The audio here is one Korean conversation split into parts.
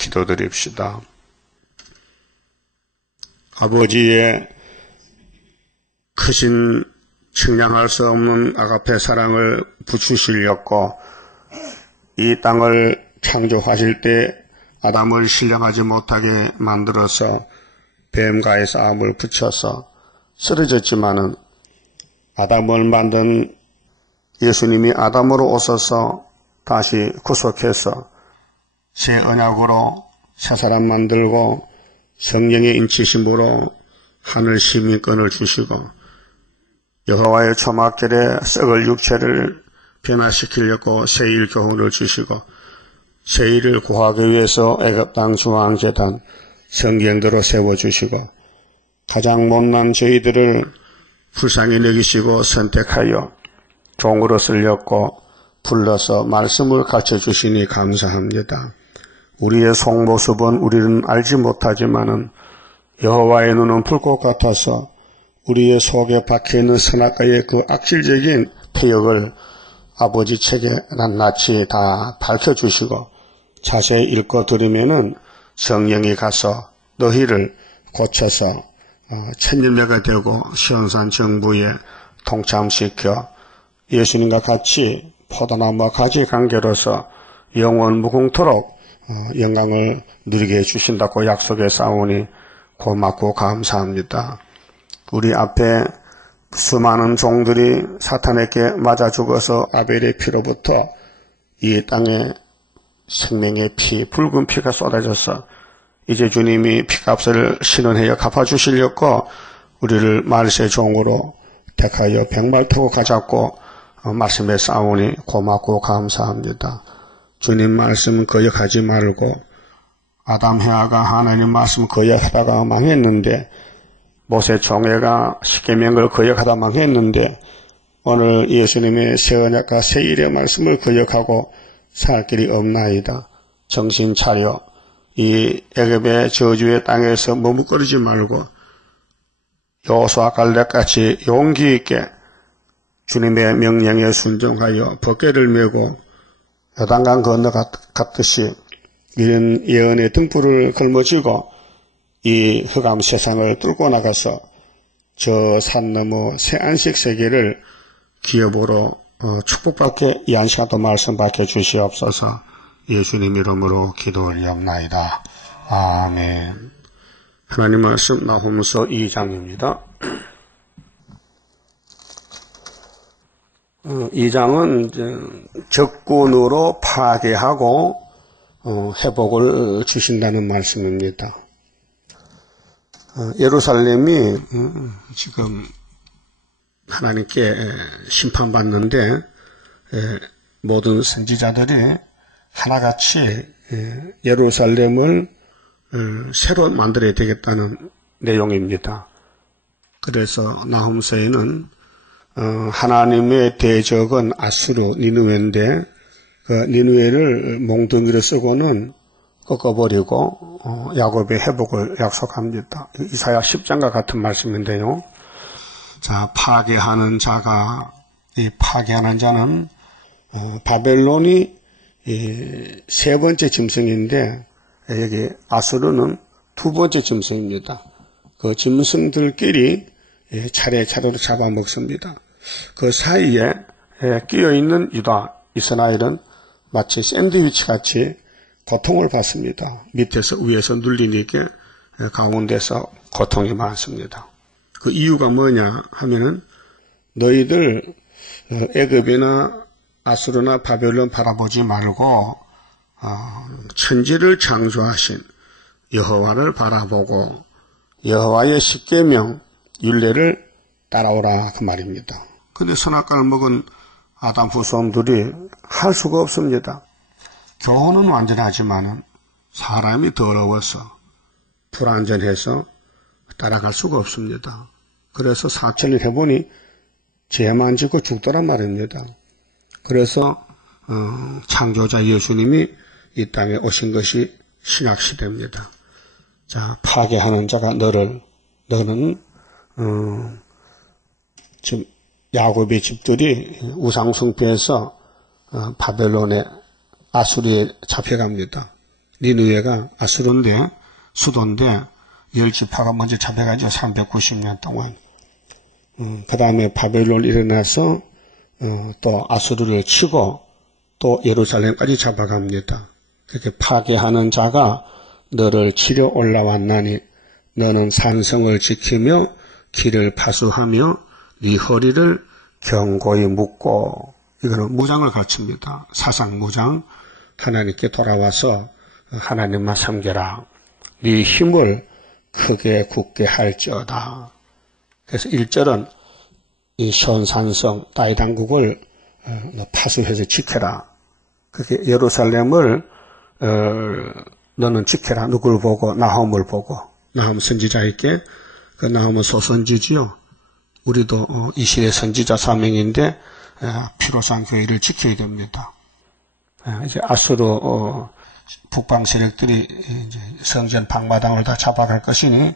기도드립시다. 아버지의 크신 측량할 수 없는 아가페 사랑을 부추시려고 이 땅을 창조하실 때 아담을 신령하지 못하게 만들어서 뱀과의 싸움을 붙여서 쓰러졌지만은 아담을 만든 예수님이 아담으로 오셔서 다시 구속해서 새 언약으로 새 사람 만들고 성령의 인치심으로 하늘 시민권을 주시고 여호와의 초막절에 썩을 육체를 변화시키려고 세일 교훈을 주시고 세일을 구하기 위해서 애굽 땅 중앙재단 성경대로 세워주시고 가장 못난 저희들을 불쌍히 여기시고 선택하여 종으로 쓰려고 불러서 말씀을 가르쳐 주시니 감사합니다. 우리의 속모습은 우리는 알지 못하지만은 여호와의 눈은 불꽃 같아서 우리의 속에 박혀있는 선악과의 그 악질적인 태역을 아버지 책에 낱낱이 다 밝혀주시고 자세히 읽고 들으면은 성령이 가서 너희를 고쳐서 천년매가 되고 시온산 정부에 동참시켜 예수님과 같이 포도나무와 가지 관계로서 영원 무궁토록 영광을 누리게 해주신다고 약속해 싸우니 고맙고 감사합니다. 우리 앞에 수많은 종들이 사탄에게 맞아 죽어서 아벨의 피로부터 이 땅에 생명의 피, 붉은 피가 쏟아져서 이제 주님이 피값을 신원하여 갚아주시려고 우리를 말세 종으로 택하여 백말 타고 가자고 말씀에 싸우니 고맙고 감사합니다. 주님 말씀 거역하지 말고 아담 해아가 하나님 말씀 거역하다가 망했는데 모세 총회가 십계명을 거역하다 망했는데 오늘 예수님의 새 언약과 새 일의 말씀을 거역하고 살 길이 없나이다. 정신 차려 이 애굽의 저주의 땅에서 머뭇거리지 말고 여호수아 갈렙같이 용기 있게 주님의 명령에 순종하여 벗개를 메고 요단강 건너갔듯이 이런 예언의 등불을 걸머쥐고 이 흑암 세상을 뚫고 나가서 저 산 너머 새 안식 세계를 기업으로 축복받게 이 한 시간도 말씀 받게 주시옵소서. 예수님 이름으로 기도 올리옵나이다. 아멘. 하나님 말씀 나홈서 2장입니다. 2장은 적군으로 파괴하고 회복을 주신다는 말씀입니다. 예루살렘이 지금 하나님께 심판받는데 모든 선지자들이 하나같이 예루살렘을 새로 만들어야 되겠다는 내용입니다. 그래서 나홈서에는 하나님의 대적은 아수르 니느웨인데 그 니느웨를 몽둥이로 쓰고는 꺾어버리고 야곱의 회복을 약속합니다. 이사야 10장과 같은 말씀인데요. 자, 파괴하는 자가 이 파괴하는 자는 바벨론이 세 번째 짐승인데 여기 아수르는 두 번째 짐승입니다. 그 짐승들끼리 차례차례로 잡아먹습니다. 그 사이에 끼어있는 유다, 이스라엘은 마치 샌드위치 같이 고통을 받습니다. 밑에서 위에서 눌리니까 가운데서 고통이 많습니다. 그 이유가 뭐냐 하면은 너희들 애굽이나 아수르나 바벨론 바라보지 말고 천지를 창조하신 여호와를 바라보고 여호와의 십계명 율례를 따라오라 그 말입니다. 근데 선악과를 먹은 아담 후손들이 할 수가 없습니다. 교훈은 완전하지만은 사람이 더러워서 불완전해서 따라갈 수가 없습니다. 그래서 4천을 해보니 죄만 짓고 죽더란 말입니다. 그래서 창조자 예수님이 이 땅에 오신 것이 신약시대입니다. 자, 파괴하는 자가 너는 지금 야곱의 집들이 우상숭배해서 바벨론에 아수리에 잡혀갑니다. 니느웨가 아수르인데 수도인데 10지파가 먼저 잡혀가죠. 390년 동안. 그 다음에 바벨론 일어나서 또 아수르를 치고 또 예루살렘까지 잡아갑니다. 그렇게 파괴하는 자가 너를 치려 올라왔나니 너는 산성을 지키며 길을 파수하며 네 허리를 견고히 묶고, 이거는 무장을 가르칩니다. 사상 무장. 하나님께 돌아와서 하나님만 섬겨라. 네 힘을 크게 굳게 할지어다. 그래서 1절은 이 시온산성 다윗왕국을 파수해서 지켜라. 그렇게 예루살렘을 너는 지켜라. 누굴 보고? 나홈을 보고. 나홈 선지자에게, 그 나홈은 소선지지요. 우리도 이 시대 선지자 사명인데 피로산 교회를 지켜야 됩니다. 이제 아수르 북방 세력들이 이제 성전 방마당을 다 잡아갈 것이니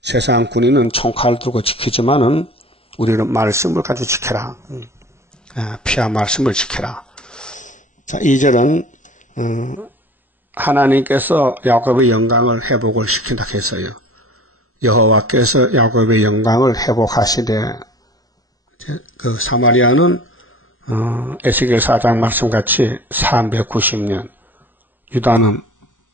세상 군인은 총칼 들고 지키지만은 우리는 말씀을 가지고 지켜라. 피와 말씀을 지켜라. 자, 2절은 하나님께서 야곱의 영광을 회복을 시킨다 했어요. 여호와께서 야곱의 영광을 회복하시되, 그 사마리아는 에스겔 4장 말씀같이 390년, 유다는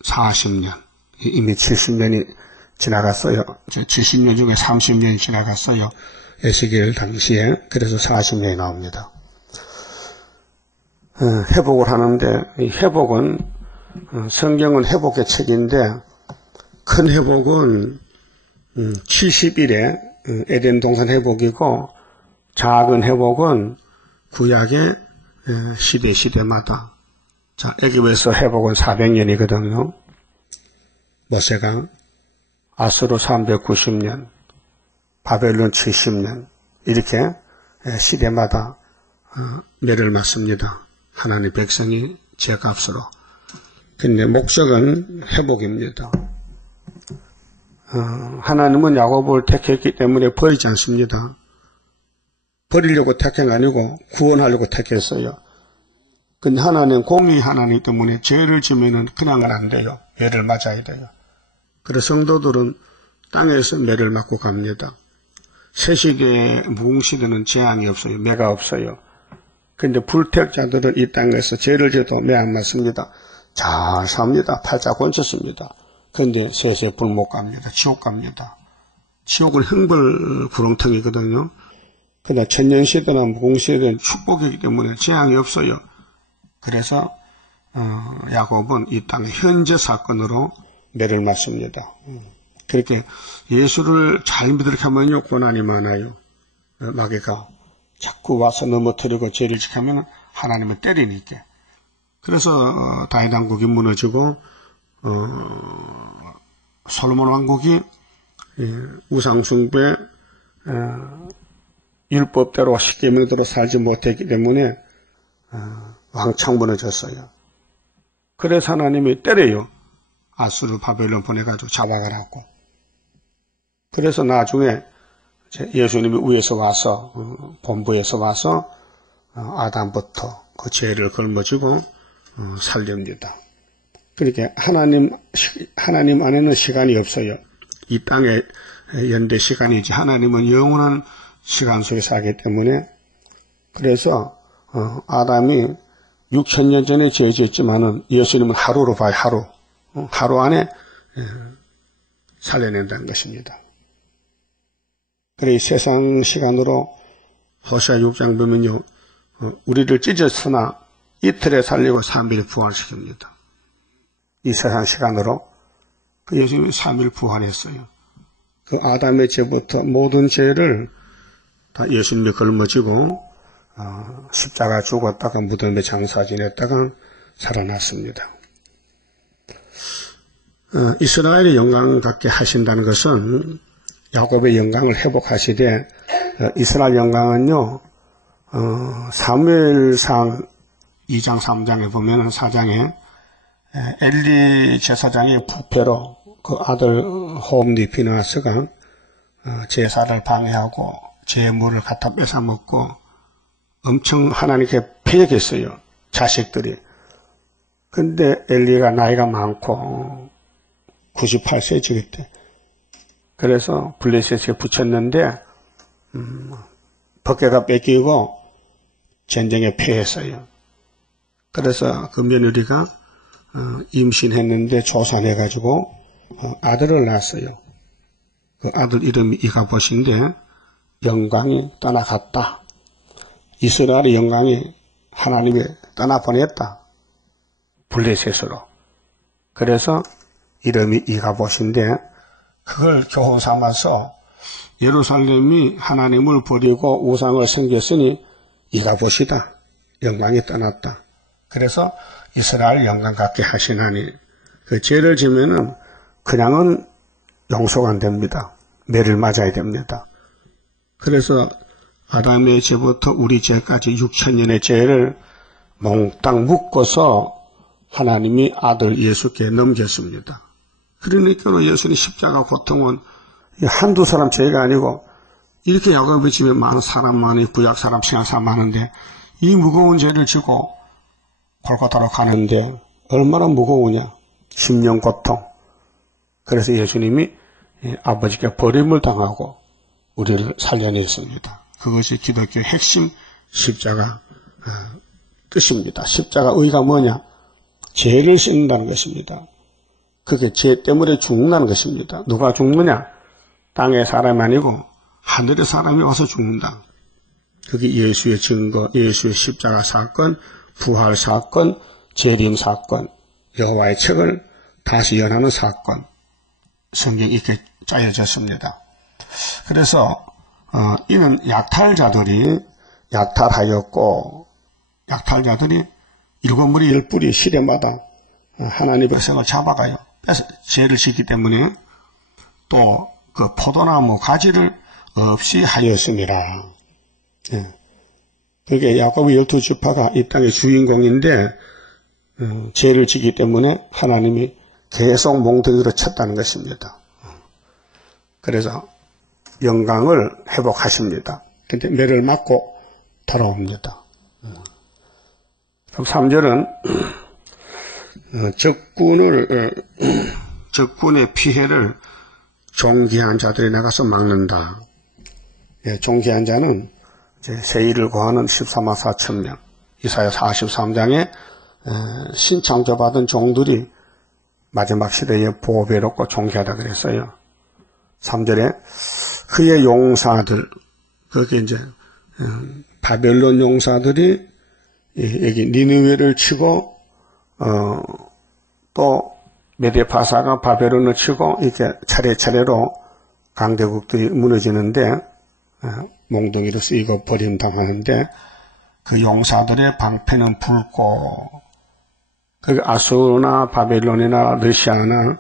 40년, 이미 70년이 지나갔어요. 70년 중에 30년이 지나갔어요. 에스겔 당시에. 그래서 40년이 나옵니다. 회복을 하는데, 이 회복은, 성경은 회복의 책인데, 큰 회복은 70일에 에덴 동산 회복이고, 작은 회복은 구약의 시대마다. 자, 애굽에서 회복은 400년이거든요. 모세가 아수르 390년, 바벨론 70년, 이렇게 시대마다 매를 맞습니다. 하나님 백성이 죄값으로. 근데 목적은 회복입니다. 하나님은 야곱을 택했기 때문에 버리지 않습니다. 버리려고 택한 게 아니고 구원하려고 택했어요. 근데 하나님, 공의 하나님 때문에 죄를 지면은 그냥은 안 돼요. 매를 맞아야 돼요. 그래서 성도들은 땅에서 매를 맞고 갑니다. 새시대, 무궁시대는 재앙이 없어요. 매가 없어요. 근데 불택자들은 이 땅에서 죄를 져도 매 안 맞습니다. 잘 삽니다. 팔자 권쳤습니다. 근데 세세 불못 갑니다. 지옥 갑니다. 지옥은 형벌 구렁텅이거든요. 그러나 천년시대나 무궁시대는 축복이기 때문에 재앙이 없어요. 그래서 야곱은 이 땅의 현재 사건으로 매를 맞습니다. 그렇게 예수를 잘 믿으려고 하면요, 고난이 많아요. 마귀가 자꾸 와서 넘어뜨리고 죄를 지키면 하나님을 때리니까. 그래서 다윗 왕국이 무너지고 솔로몬 왕국이 우상숭배 율법대로 십계명대로 살지 못했기 때문에 왕창 무너졌어요. 그래서 하나님이 때려요. 아수르 바벨론 보내가지고 잡아가라고. 그래서 나중에 예수님이 위에서 와서 본부에서 와서 아담부터 그 죄를 걸머지고 살립니다. 그러니까 하나님 안에는 시간이 없어요. 이 땅에 연대 시간이지 하나님은 영원한 시간 속에 살기 때문에. 그래서 아담이 6,000년 전에 죄 지었지만은 예수님은 하루로 봐요. 하루 안에 살려낸다는 것입니다. 그래 이 세상 시간으로 호세아 6장 보면요, 우리를 찢었으나 이틀에 살리고 3일에 부활시킵니다. 이 세상 시간으로 그 예수님이 3일 부활했어요. 그 아담의 죄부터 모든 죄를 다 예수님이 걸머지고 십자가 죽었다가 무덤에 장사 지냈다가 살아났습니다. 이스라엘의 영광을 갖게 하신다는 것은 야곱의 영광을 회복하시되, 이스라엘 영광은요, 사무엘상 2장 3장에 보면 4장에 엘리 제사장의 부패로 그 아들 호흡니 비느하스가 제사를 방해하고 제물을 갖다 뺏어먹고 엄청 하나님께 패역했어요. 자식들이. 근데 엘리가 나이가 많고 98세 죽였대. 그래서 블레셋에 붙였는데 법궤가 뺏기고 전쟁에 패했어요. 그래서 그 며느리가 임신했는데 조산해가지고 아들을 낳았어요. 그 아들 이름이 이가봇인데 영광이 떠나갔다. 이스라엘의 영광이 하나님이 떠나보냈다. 블레셋으로. 그래서 이름이 이가봇인데 그걸 교훈 삼아서 예루살렘이 하나님을 버리고 우상을 섬겼으니 이가봇이다. 영광이 떠났다. 그래서 이스라엘 영광 갖게 하시나니 그 죄를 지면은 그냥은 용서가 안 됩니다. 매를 맞아야 됩니다. 그래서 아담의 죄부터 우리 죄까지 6,000년의 죄를 몽땅 묶어서 하나님이 아들 예수께 넘겼습니다. 그러니까 예수님 십자가 고통은 한두 사람 죄가 아니고 이렇게 야곱의 집에 많은 사람 많이 구약 사람 신약 사람 많은데 이 무거운 죄를 지고 골고다로 가는데 얼마나 무거우냐. 10년 고통. 그래서 예수님이 아버지께 버림을 당하고 우리를 살려냈습니다. 그것이 기독교의 핵심 십자가 뜻입니다. 십자가 의가 뭐냐? 죄를 씻는다는 것입니다. 그게 죄 때문에 죽는다는 것입니다. 누가 죽느냐? 땅의 사람이 아니고 하늘의 사람이 와서 죽는다. 그게 예수의 증거, 예수의 십자가 사건, 부활 사건, 재림 사건, 여호와의 책을 다시 연하는 사건. 성경이 이렇게 짜여졌습니다. 그래서 이는 약탈자들이 약탈하였고 약탈자들이 7무리 10뿌리 시대마다 하나님의 백성을 잡아가요. 그래서 죄를 짓기 때문에 또 그 포도나무 가지를 없이 하였습니다. 예. 그게 야곱의 12지파가 이 땅의 주인공인데 죄를 지기 때문에 하나님이 계속 몽둥이로 쳤다는 것입니다. 그래서 영광을 회복하십니다. 근데 매를 맞고 돌아옵니다. 그럼 3절은 적군의 피해를 종기한 자들이 나가서 막는다. 예, 종기한 자는 세일을 구하는 14만 4천 명. 이사야 43장에 신창조받은 종들이 마지막 시대에 보배롭고 존귀하다 그랬어요. 3절에 그의 용사들, 그게 이제 바벨론 용사들이 여기 니느웨를 치고 또 메데파사가 바벨론을 치고 이렇게 차례차례로 강대국들이 무너지는데 몽둥이로 쓰이고 버림당하는데 그 용사들의 방패는 붉고 그 아수르나 바벨론이나 러시아나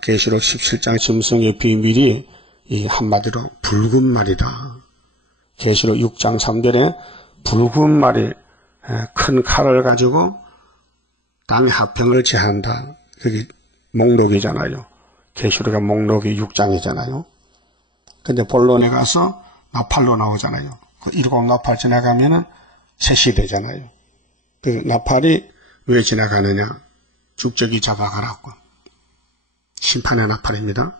계시록 17장 짐승의 비밀이 이 한마디로 붉은 말이다. 계시록 6장 3절에 붉은 말이 큰 칼을 가지고 땅의 하평을 제한다. 그게 목록이잖아요. 계시록의 목록이 6장이잖아요. 근데 본론에 가서 나팔로 나오잖아요. 그 7 나팔 지나가면은 새 시대잖아요. 그 나팔이 왜 지나가느냐? 죽적이 잡아가라고. 심판의 나팔입니다.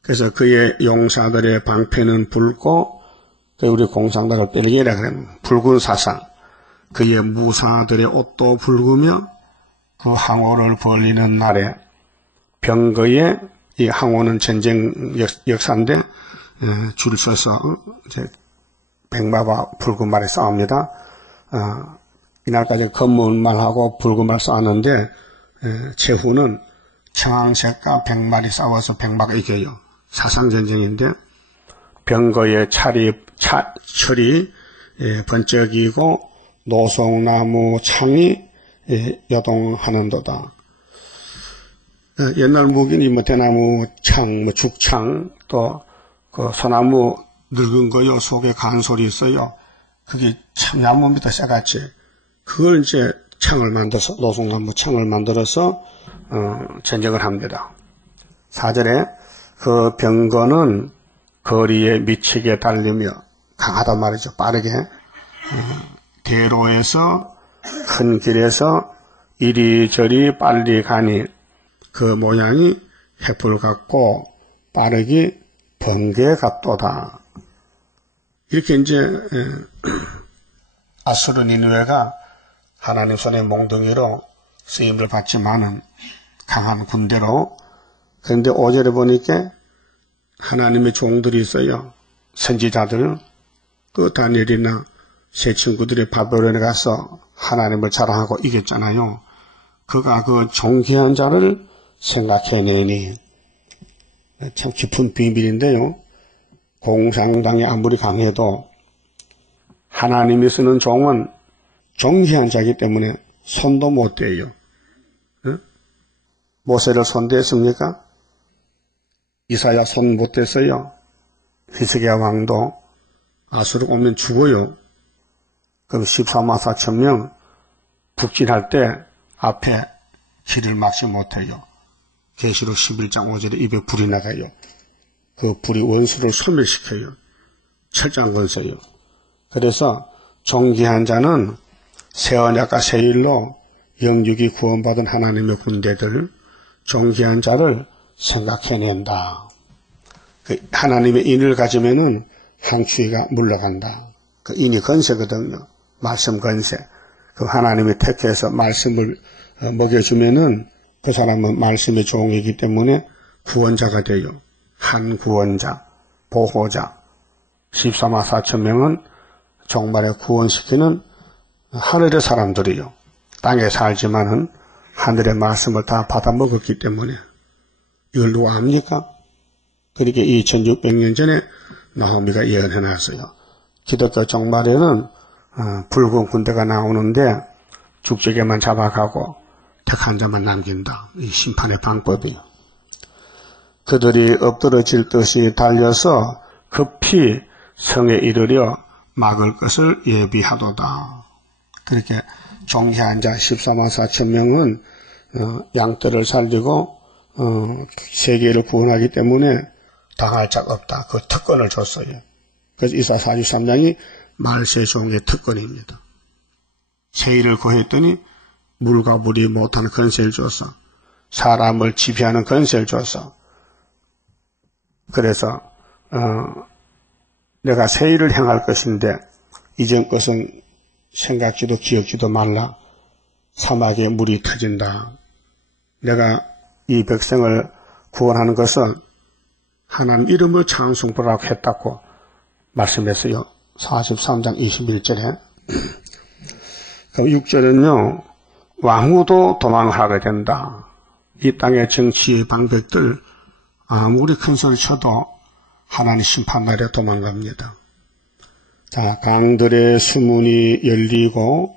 그래서 그의 용사들의 방패는 붉고 우리 공상당을 벨기에라 그러면 붉은 사상. 그의 무사들의 옷도 붉으며 그 항오를 벌리는 날에 병거에 이 항오는 전쟁 역사인데 줄을 서서 이제 백마와 붉은 말에 싸웁니다. 이날까지 검은 말하고 붉은 말 싸웠는데 최후는 청황색과 백말이 싸워서 백마가 이겨요. 사상전쟁인데 병거의 철이 번쩍이고 노송나무 창이 여동하는도다. 옛날 무기는 뭐 대나무 창, 뭐 죽창, 또 그 소나무 늙은 거요 속에 간솔이 있어요. 그게 참 나무입니다. 쇠같이. 그걸 이제 창을 만들어서 노송나무 창을 만들어서 전쟁을 합니다. 4절에 그 병거는 거리에 미치게 달리며 강하단 말이죠. 빠르게 대로에서 큰 길에서 이리저리 빨리 가니 그 모양이 횃불 같고 빠르기 번개 같도다. 이렇게 이제 아수르 니느웨가 하나님 손의 몽둥이로 쓰임을 받지만은 강한 군대로. 그런데 5절에 보니까 하나님의 종들이 있어요. 선지자들, 그 다니엘이나 세 친구들이 바벨론에 가서 하나님을 자랑하고 이겼잖아요. 그가 그 존귀한 자를 생각해내니 참 깊은 비밀인데요. 공상당이 아무리 강해도 하나님이 쓰는 종은 존귀한 자이기 때문에 손도 못 대요. 모세를 손댔습니까? 이사야 손 못 댔어요. 히스기야 왕도 아수르 오면 죽어요. 그럼 14만 4천 명 북진할 때 앞에 길을 막지 못해요. 계시록 11장 5절에 입에 불이 나가요. 그 불이 원수를 소멸시켜요. 철장 건설요. 그래서 존귀한 자는 새 언약과 새 일로 영육이 구원받은 하나님의 군대들, 존귀한 자를 생각해낸다. 그 하나님의 인을 가지면은 한추위가 물러간다. 그 인이 건세거든요. 말씀 건세. 그 하나님이 택해서 말씀을 먹여주면은 그 사람은 말씀의 종이기 때문에 구원자가 돼요. 한 구원자, 보호자. 14만 4천 명은 정말에 구원시키는 하늘의 사람들이요. 땅에 살지만은 하늘의 말씀을 다 받아 먹었기 때문에. 이걸 누가 압니까? 그렇게 2600년 전에 나호미가 예언해놨어요. 기독교 종말에는 붉은 군대가 나오는데 죽지게만 잡아가고 택한 자만 남긴다. 이 심판의 방법이에요. 그들이 엎드러질 듯이 달려서 급히 성에 이르려 막을 것을 예비하도다. 그렇게 존귀한 자 14만 4천 명은 양떼를 살리고 세계를 구원하기 때문에 당할 자가 없다. 그 특권을 줬어요. 그래서 이사 43장이 말세종의 특권입니다. 세일을 구했더니 물과 물이 못하는 권세를 줬어. 사람을 지배하는 권세를 줬어. 그래서 내가 세일을 행할 것인데 이전 것은 생각지도 기억지도 말라. 사막에 물이 터진다. 내가 이 백성을 구원하는 것은 하나님 이름을 찬송부라고 했다고 말씀했어요. 43장 21절에. 그럼 6절은요. 왕후도 도망하게 된다. 이 땅의 정치의 방백들 아무리 큰 소리 쳐도 하나님 심판날에 도망갑니다. 자, 강들의 수문이 열리고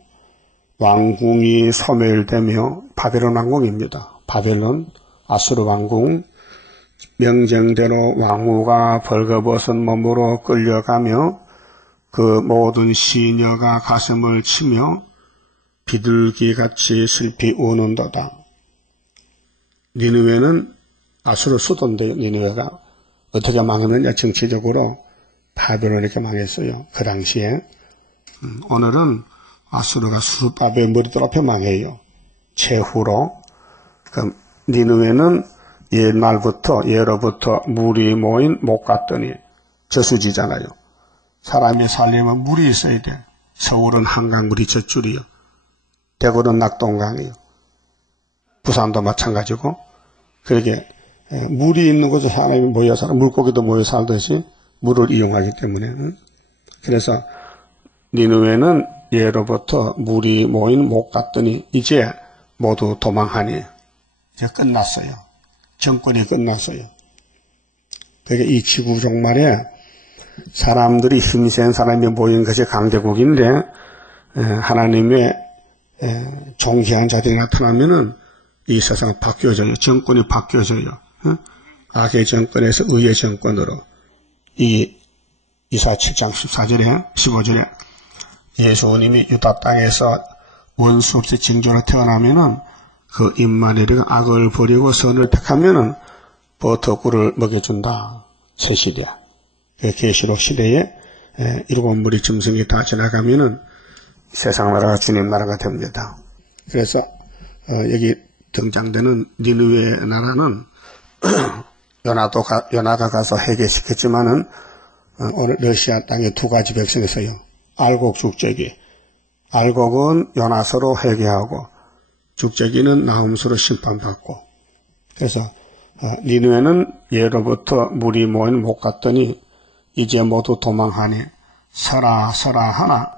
왕궁이 소멸되며 바벨론 왕궁입니다. 바벨론, 아수르 왕궁, 명령대로 왕후가 벌거벗은 몸으로 끌려가며 그 모든 시녀가 가슴을 치며 비둘기같이 슬피 우는도다. 니느웨는 아수르 수도인데요. 니느웨가 어떻게 망했느냐. 정치적으로 바벨론에게 망했어요. 그 당시에. 오늘은 아수르가 수르바벨 머리들 앞에 망해요. 최후로. 그 니느웨는 옛날부터 예로부터 물이 모인 못 갔더니 저수지잖아요. 사람이 살려면 물이 있어야 돼. 서울은 한강물이 젖줄이요. 대구는 낙동강이요. 부산도 마찬가지고. 그렇게 물이 있는 곳에 사람이 모여 살아, 물고기도 모여 살듯이 물을 이용하기 때문에. 그래서 니느웨는 예로부터 물이 모인 못 갔더니 이제 모두 도망하니 이제 끝났어요. 정권이 끝났어요. 그러니까 이 지구 종말에 사람들이 힘센 사람이 모인 것이 강대국인데 하나님의 존귀한 자들이 나타나면은 이 세상은 바뀌어져요. 정권이 바뀌어져요. 악의 정권에서 의의 정권으로. 이 이사 7장 14절에 15절에 예수님이 유다 땅에서 원수 없이 징조로 태어나면은 그 임마누엘이 악을 버리고 선을 택하면은 버터꿀을 먹여준다. 새 시대야. 그 계시록 시대에 일곱 무리 짐승이 다 지나가면은 세상 나라가 주님 나라가 됩니다. 그래서 여기 등장되는 니느웨 나라는 요나가 가서 해결시켰지만은 오늘 러시아 땅에 두 가지 백성이 있어요. 알곡, 죽제기. 알곡은 요나서로 회개하고 죽제기는 나훔수로 심판받고. 그래서 니느웨는 예로부터 물이 모인 못 갔더니 이제 모두 도망하니 서라 하나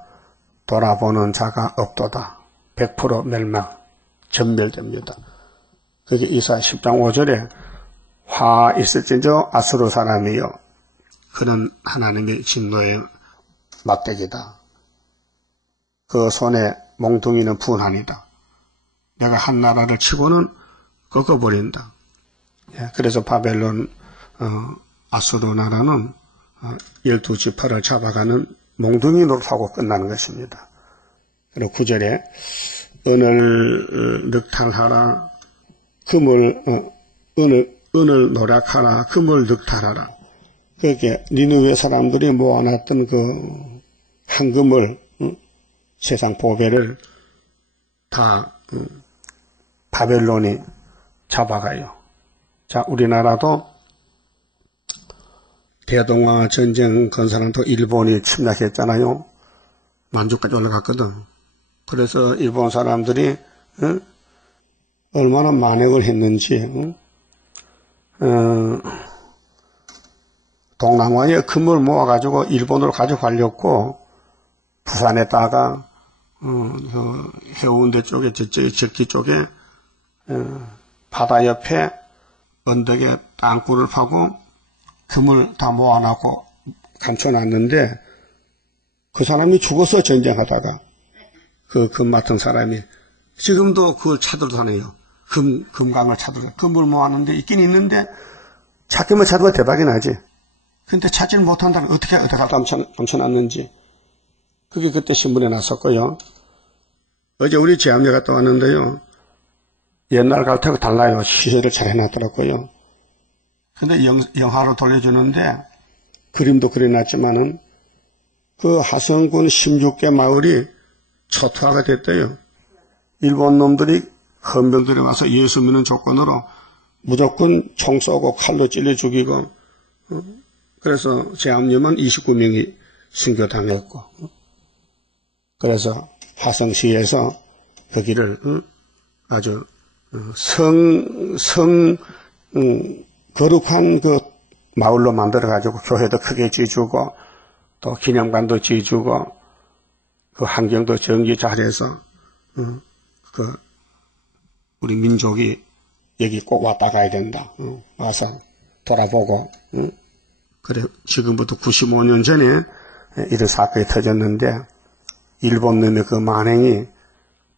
돌아보는 자가 없도다. 100% 멸망, 전멸됩니다. 그게 이사야 10장 5절에 화 있을진저 아수르 사람이여 그는 하나님의 진노의 막대기다. 그 손에 몽둥이는 분한이다. 내가 한 나라를 치고는 꺾어버린다. 그래서 바벨론 아수르 나라는 12지파를 잡아가는 몽둥이 노릇하고 끝나는 것입니다. 그리고 9절에 은을 늑탈하라 은을 노력하라 금을 늑탈하라. 그렇게 니느웨 사람들이 모아놨던 그 황금을 세상 보배를 다 바벨론이 잡아가요. 자, 우리나라도 대동아 전쟁 건설한테 일본이 침략했잖아요. 만주까지 올라갔거든. 그래서 일본 사람들이 얼마나 만행을 했는지 동남아에 금을 모아가지고 일본으로 가져가려고 부산에다가 해운대 쪽에 저기 쪽에 바다 옆에 언덕에 땅굴을 파고 금을 다 모아놓고 감춰놨는데 그 사람이 죽어서 전쟁하다가 그 금 맡은 사람이 지금도 그걸 찾으러 다녀요. 금강을 찾으러. 금을 모았는데 있긴 있는데 찾기만 찾으면 대박이 나지. 근데 찾지를 못한다면 어떻게 감춰놨는지. 그게 그때 신문에 났었고요. 어제 우리 제암에 갔다 왔는데요. 옛날 갈 때하고 달라요. 시세를 잘 해놨더라고요. 근데 영화로 돌려주는데 그림도 그려놨지만은 그 하성군 16개 마을이 초토화가 됐대요. 일본 놈들이 헌병들이 와서 예수 믿는 조건으로 무조건 총 쏘고 칼로 찔러 죽이고 그래서 제암염은 29명이 순교당했고 그래서 하성시에서 거기를 아주 거룩한 그 마을로 만들어가지고 교회도 크게 지어주고 또 기념관도 지어주고 그 환경도 정리 잘해서 그 우리 민족이 여기 꼭 왔다 가야 된다. 와서 돌아보고 그래 지금부터 95년 전에 이런 사건이 터졌는데 일본 놈의 그 만행이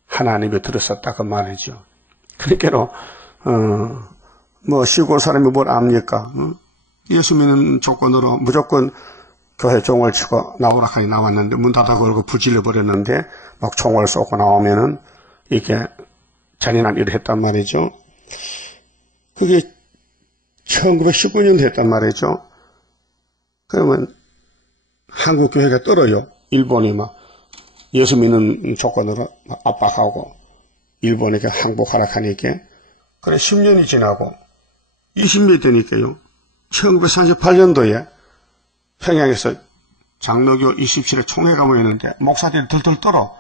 하나님이 들었었다 그 말이죠. 그러니까 뭐 시골 사람이 뭘 압니까? 예수 믿는 조건으로 무조건 교회 종을 치고 나오라 하니 나왔는데 문 닫아 걸고 불질러 버렸는데 막 총을 쏘고 나오면은 이렇게 잔인한 일을 했단 말이죠. 그게 1919년 됐단 말이죠. 그러면 한국 교회가 떨어요. 일본이 막 예수 믿는 조건으로 막 압박하고 일본에게 항복하라 하니까 그래 10년이 지나고 20년이 되니까요. 1938년도에 평양에서 장로교 27회 총회가 모였는데 목사들이 들들 떨어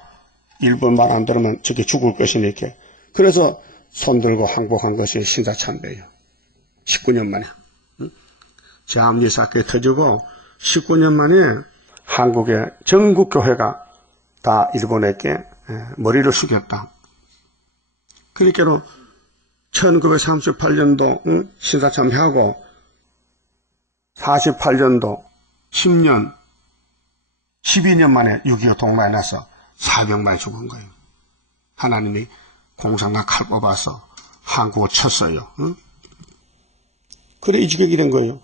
일본 말 안 들으면 저게 죽을 것이니까 그래서 손들고 항복한 것이 신사참배예요. 19년 만에 제암리 사건이 터지고 19년 만에 한국의 전국 교회가 다 일본에게 머리를 숙였다. 그러니까 1938년도 신사참배하고 48년도 10년 12년 만에 6.25 동마에 나서 400만이 죽은 거예요. 하나님이 공상과 칼 뽑아서 한국을 쳤어요. 그래 이 지경이 된 거예요.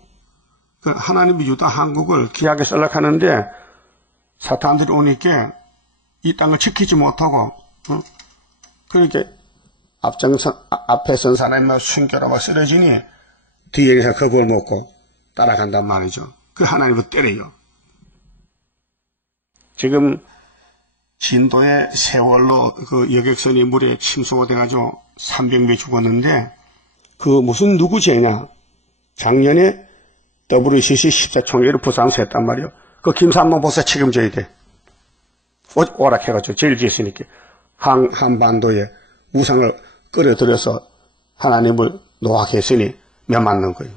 하나님이 유다 한국을 귀하게 썰락하는데 사탄들이 오니까 이 땅을 지키지 못하고 그러니까 앞에 선 사람이 순교로 쓰러지니 뒤에서 겁을 먹고 따라간단 말이죠. 그 하나님을 때려요. 지금 진도의 세월로 그 여객선이 물에 침수가 돼가지고 300명이 죽었는데, 그 무슨 누구 죄냐? 작년에 WCC 14 총회를 부산에서 했단 말이요. 그 김삼봉 보사 책임져야 돼. 오락해가지고 제일 지었으니까. 한반도에 우상을 끌어들여서 하나님을 노하게 했으니 몇 맞는 거예요.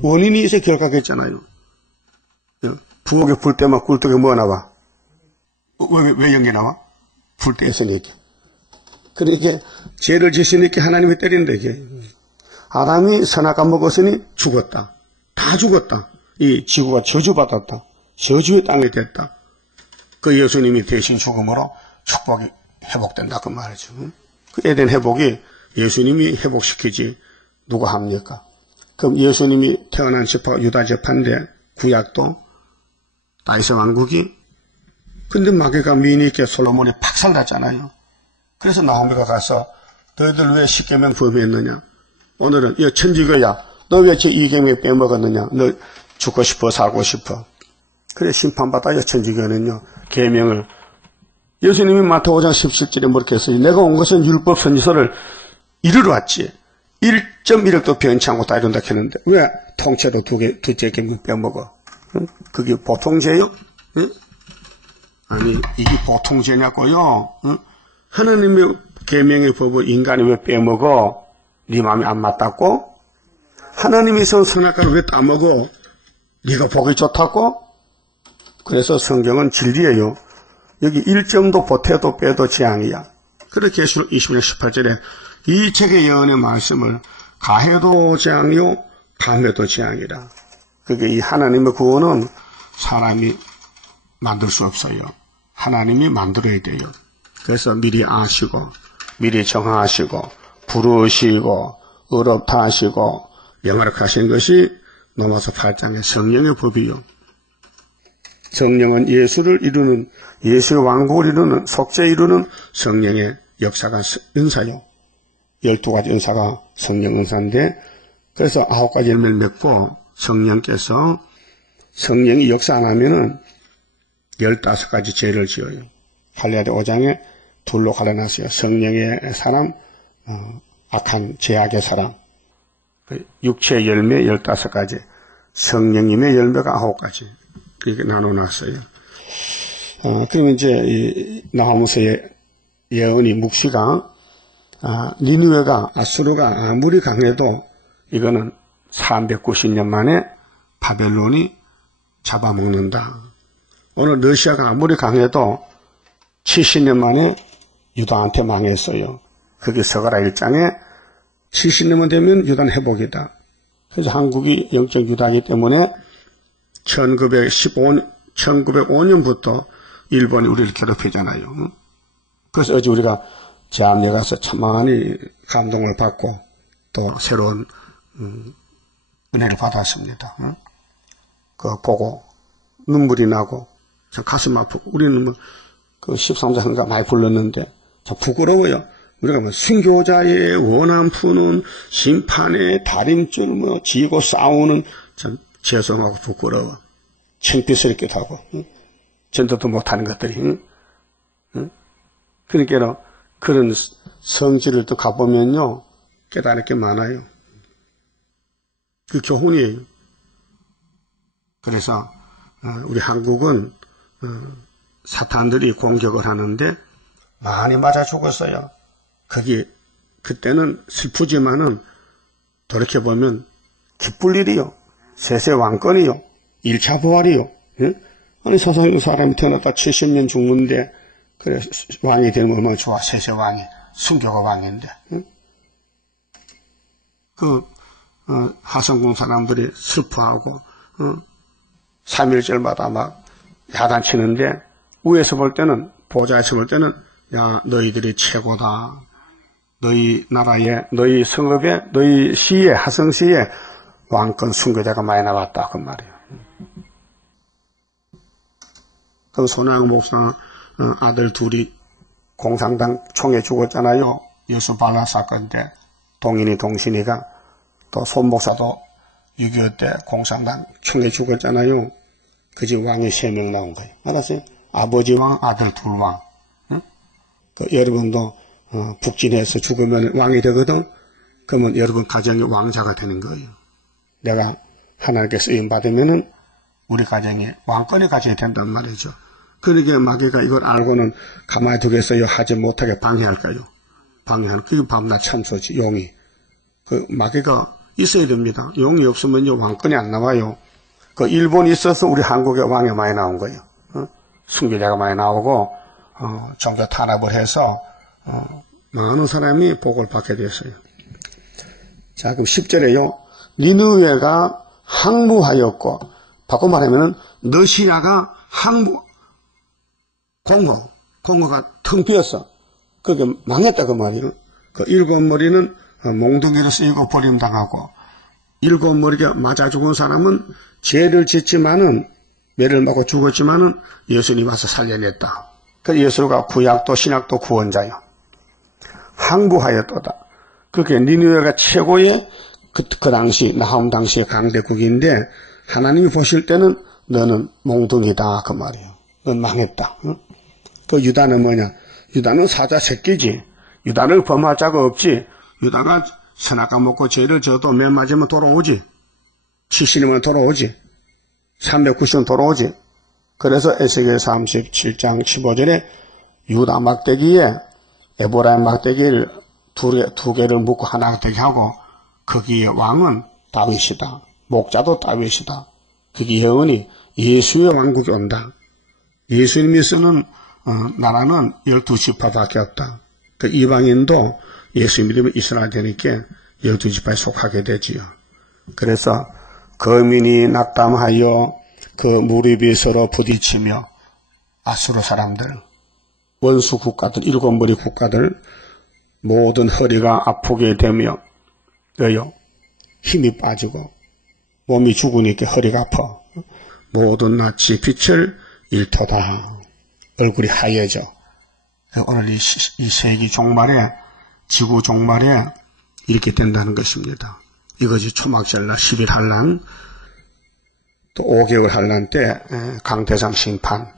원인이 있어 결과겠잖아요. 부엌에 불 때만 굴뚝에 뭐 나와? 왜 연기 나와? 불 때 했으니까. 그러니까 죄를 지으니까 하나님이 때린다 이게. 아담이 선악과 먹었으니 죽었다. 다 죽었다. 이 지구가 저주받았다. 저주의 땅이 됐다. 그 예수님이 대신 죽음으로 축복이 회복된다 그 말이죠. 그 에덴 회복이 예수님이 회복시키지 누가 합니까? 그럼 예수님이 태어난 지파가 유다 지파인데 구약도 다윗의 왕국이 근데 마귀가 미니께 솔로몬이 박살났잖아요. 그래서 나오미가 가서 너희들 왜 십계명 범했느냐? 오늘은 이 천지교야 너 왜 제 이계명 빼먹었느냐? 너 죽고 싶어 살고 싶어. 그래 심판받아요. 천지교는요. 계명을 예수님이 마태복음 5장 17절에 그렇게 했어요. 내가 온 것은 율법 선지서를 이루러 왔지. 1.1억도 변치 않고 다 이룬다 했는데 왜 통째로 두째 계명 빼먹어? 응? 그게 보통 죄요? 응? 아니 이게 보통 죄냐고요? 응? 하나님의 계명의 법을 인간이 왜 빼먹어? 네 마음이 안 맞다고? 하나님이 선 선악과를 왜 따먹어? 네가 보기 좋다고? 그래서 성경은 진리예요. 여기 1점도 보태도 빼도 재앙이야. 그래서 계시록 20장 18절에 이 책의 예언의 말씀을 가해도 재앙이요 감해도 재앙이라. 그게 이 하나님의 구원은 사람이 만들 수 없어요. 하나님이 만들어야 돼요. 그래서 미리 아시고 미리 정하시고 부르시고 의롭다 하시고 영화롭게 하시는 것이 로마서 8장의 성령의 법이요. 성령은 예수를 이루는 예수의 왕국을 이루는 속죄 이루는 성령의 역사가 은사요. 12가지 은사가 성령 은사인데 그래서 9가지 열매를 맺고 성령께서 성령이 역사 안 하면은 15가지 죄를 지어요. 갈라디아 5장에 둘로 갈라놨어요. 성령의 사람, 악한 죄악의 사람. 육체의 열매 15가지, 성령님의 열매가 9가지. 이렇게 나눠놨어요. 그러면 이제 이 나홈서의 예언이 묵시가 니느웨가 아수르가 아무리 강해도 이거는 390년 만에 바벨론이 잡아먹는다. 오늘 러시아가 아무리 강해도 70년 만에 유다한테 망했어요. 그게 서가라 1장에 70년만 되면 유다는 회복이다. 그래서 한국이 영적 유다이기 때문에 1905년부터 일본이 우리를 괴롭히잖아요. 그래서 어제 우리가 제암리에 가서 참 많이 감동을 받고 또 새로운 은혜를 받았습니다. 그거 보고 눈물이 나고 저 가슴 아프고 우리는 뭐 그 13자 헌가 많이 불렀는데 참 부끄러워요. 우리가 뭐 순교자의 원한 푸는 심판의 다림줄 뭐 지고 싸우는 참 죄송하고 부끄러워. 창피스럽기도 하고 전도도 못하는 것들이 그러니까 그런 성지를 또 가보면요 깨달을 게 많아요. 그 교훈이에요. 그래서 우리 한국은 사탄들이 공격을 하는데 많이 맞아 죽었어요. 그때는 슬프지만은 돌이켜보면 기쁠 일이요. 세세 왕권이요. 1차 부활이요. 예? 아니 세상에 사람이 태어났다 70년 죽는데 그래 왕이 되면 얼마나 좋아. 세세 왕이 순교가 왕인데. 예? 하성궁 사람들이 슬퍼하고 3일절마다 막 야단치는데 위에서 볼 때는 보좌에서 볼 때는 야 너희들이 최고다. 너희 나라에 너희 성읍에 너희 시에 하성시에 왕권 순교자가 많이 나왔다 그 말이에요. 그 손양 목사 아들 둘이 공산당 총에 죽었잖아요. 여수 발라 사건 때 동인이 동신이가 또 손 목사도 6.25 때 공산당 총에 죽었잖아요. 그 집 왕이 3명 나온 거예요. 알았어요? 아버지 왕, 아들 둘 왕. 응? 여러분도 북진해서 죽으면 왕이 되거든. 그러면 여러분 가정의 왕자가 되는 거예요. 내가 하나님께 쓰임 받으면은 우리 가정이 왕권의 가정이 된단 말이죠. 그러니까 마귀가 이걸 알고는 가만히 두겠어요? 하지 못하게 방해할까요? 방해하는, 그게 밤낮 참소지, 용이. 그 마귀가 있어야 됩니다. 용이 없으면요, 왕권이 안 나와요. 그 일본이 있어서 우리 한국에 왕이 많이 나온 거예요. 순교자가 많이 나오고, 종교 탄압을 해서, 많은 사람이 복을 받게 됐어요. 자, 그럼 10절에요. 니느웨가 항무하였고, 바꿔 말하면은, 너시아가 공허가 텅 비었어. 그게 망했다, 그 말이에요. 그 일곱 머리는 몽둥이로 쓰이고 버림당하고, 일곱 머리가 맞아 죽은 사람은 죄를 짓지만은, 매를 맞고 죽었지만은 예수님이 와서 살려냈다. 그 예수가 구약도 신약도 구원자요. 항부하였도다. 그렇게 니느웨가 최고의 그 당시, 나홈 당시의 강대국인데, 하나님이 보실 때는 너는 몽둥이다, 그 말이에요. 넌 망했다. 응? 그 유다는 뭐냐? 유다는 사자 새끼지. 유다를 범할 자가 없지. 유다가 선악과 먹고 죄를 져도 맨 맞으면 돌아오지. 70년만 돌아오지. 390년 돌아오지. 그래서 에스겔 37장 15절에 유다 막대기에 에브라임 막대기를 두 개를 묶고 하나 되게 하고 거기에 왕은 다윗이다. 목자도 다윗이다. 그게 예언이 예수의 왕국이 온다. 예수님이 쓰는 나라는 12지파밖에 없다. 그 이방인도 예수 믿으면 이스라엘 되니까 12지파에 속하게 되지요. 그래서 거민이 낙담하여 그 무릎이 서로 부딪히며 아수르 사람들, 원수 국가들, 일곱 머리 국가들 모든 허리가 아프게 되며 왜요? 힘이 빠지고 몸이 죽으니까 허리가 아파. 모든 낯이 빛을 잃도다. 얼굴이 하얘져. 오늘 이 세기 종말에, 지구 종말에 이렇게 된다는 것입니다. 이것이 초막절날 10일 한란, 또 5개월 한란 때 강대상 심판,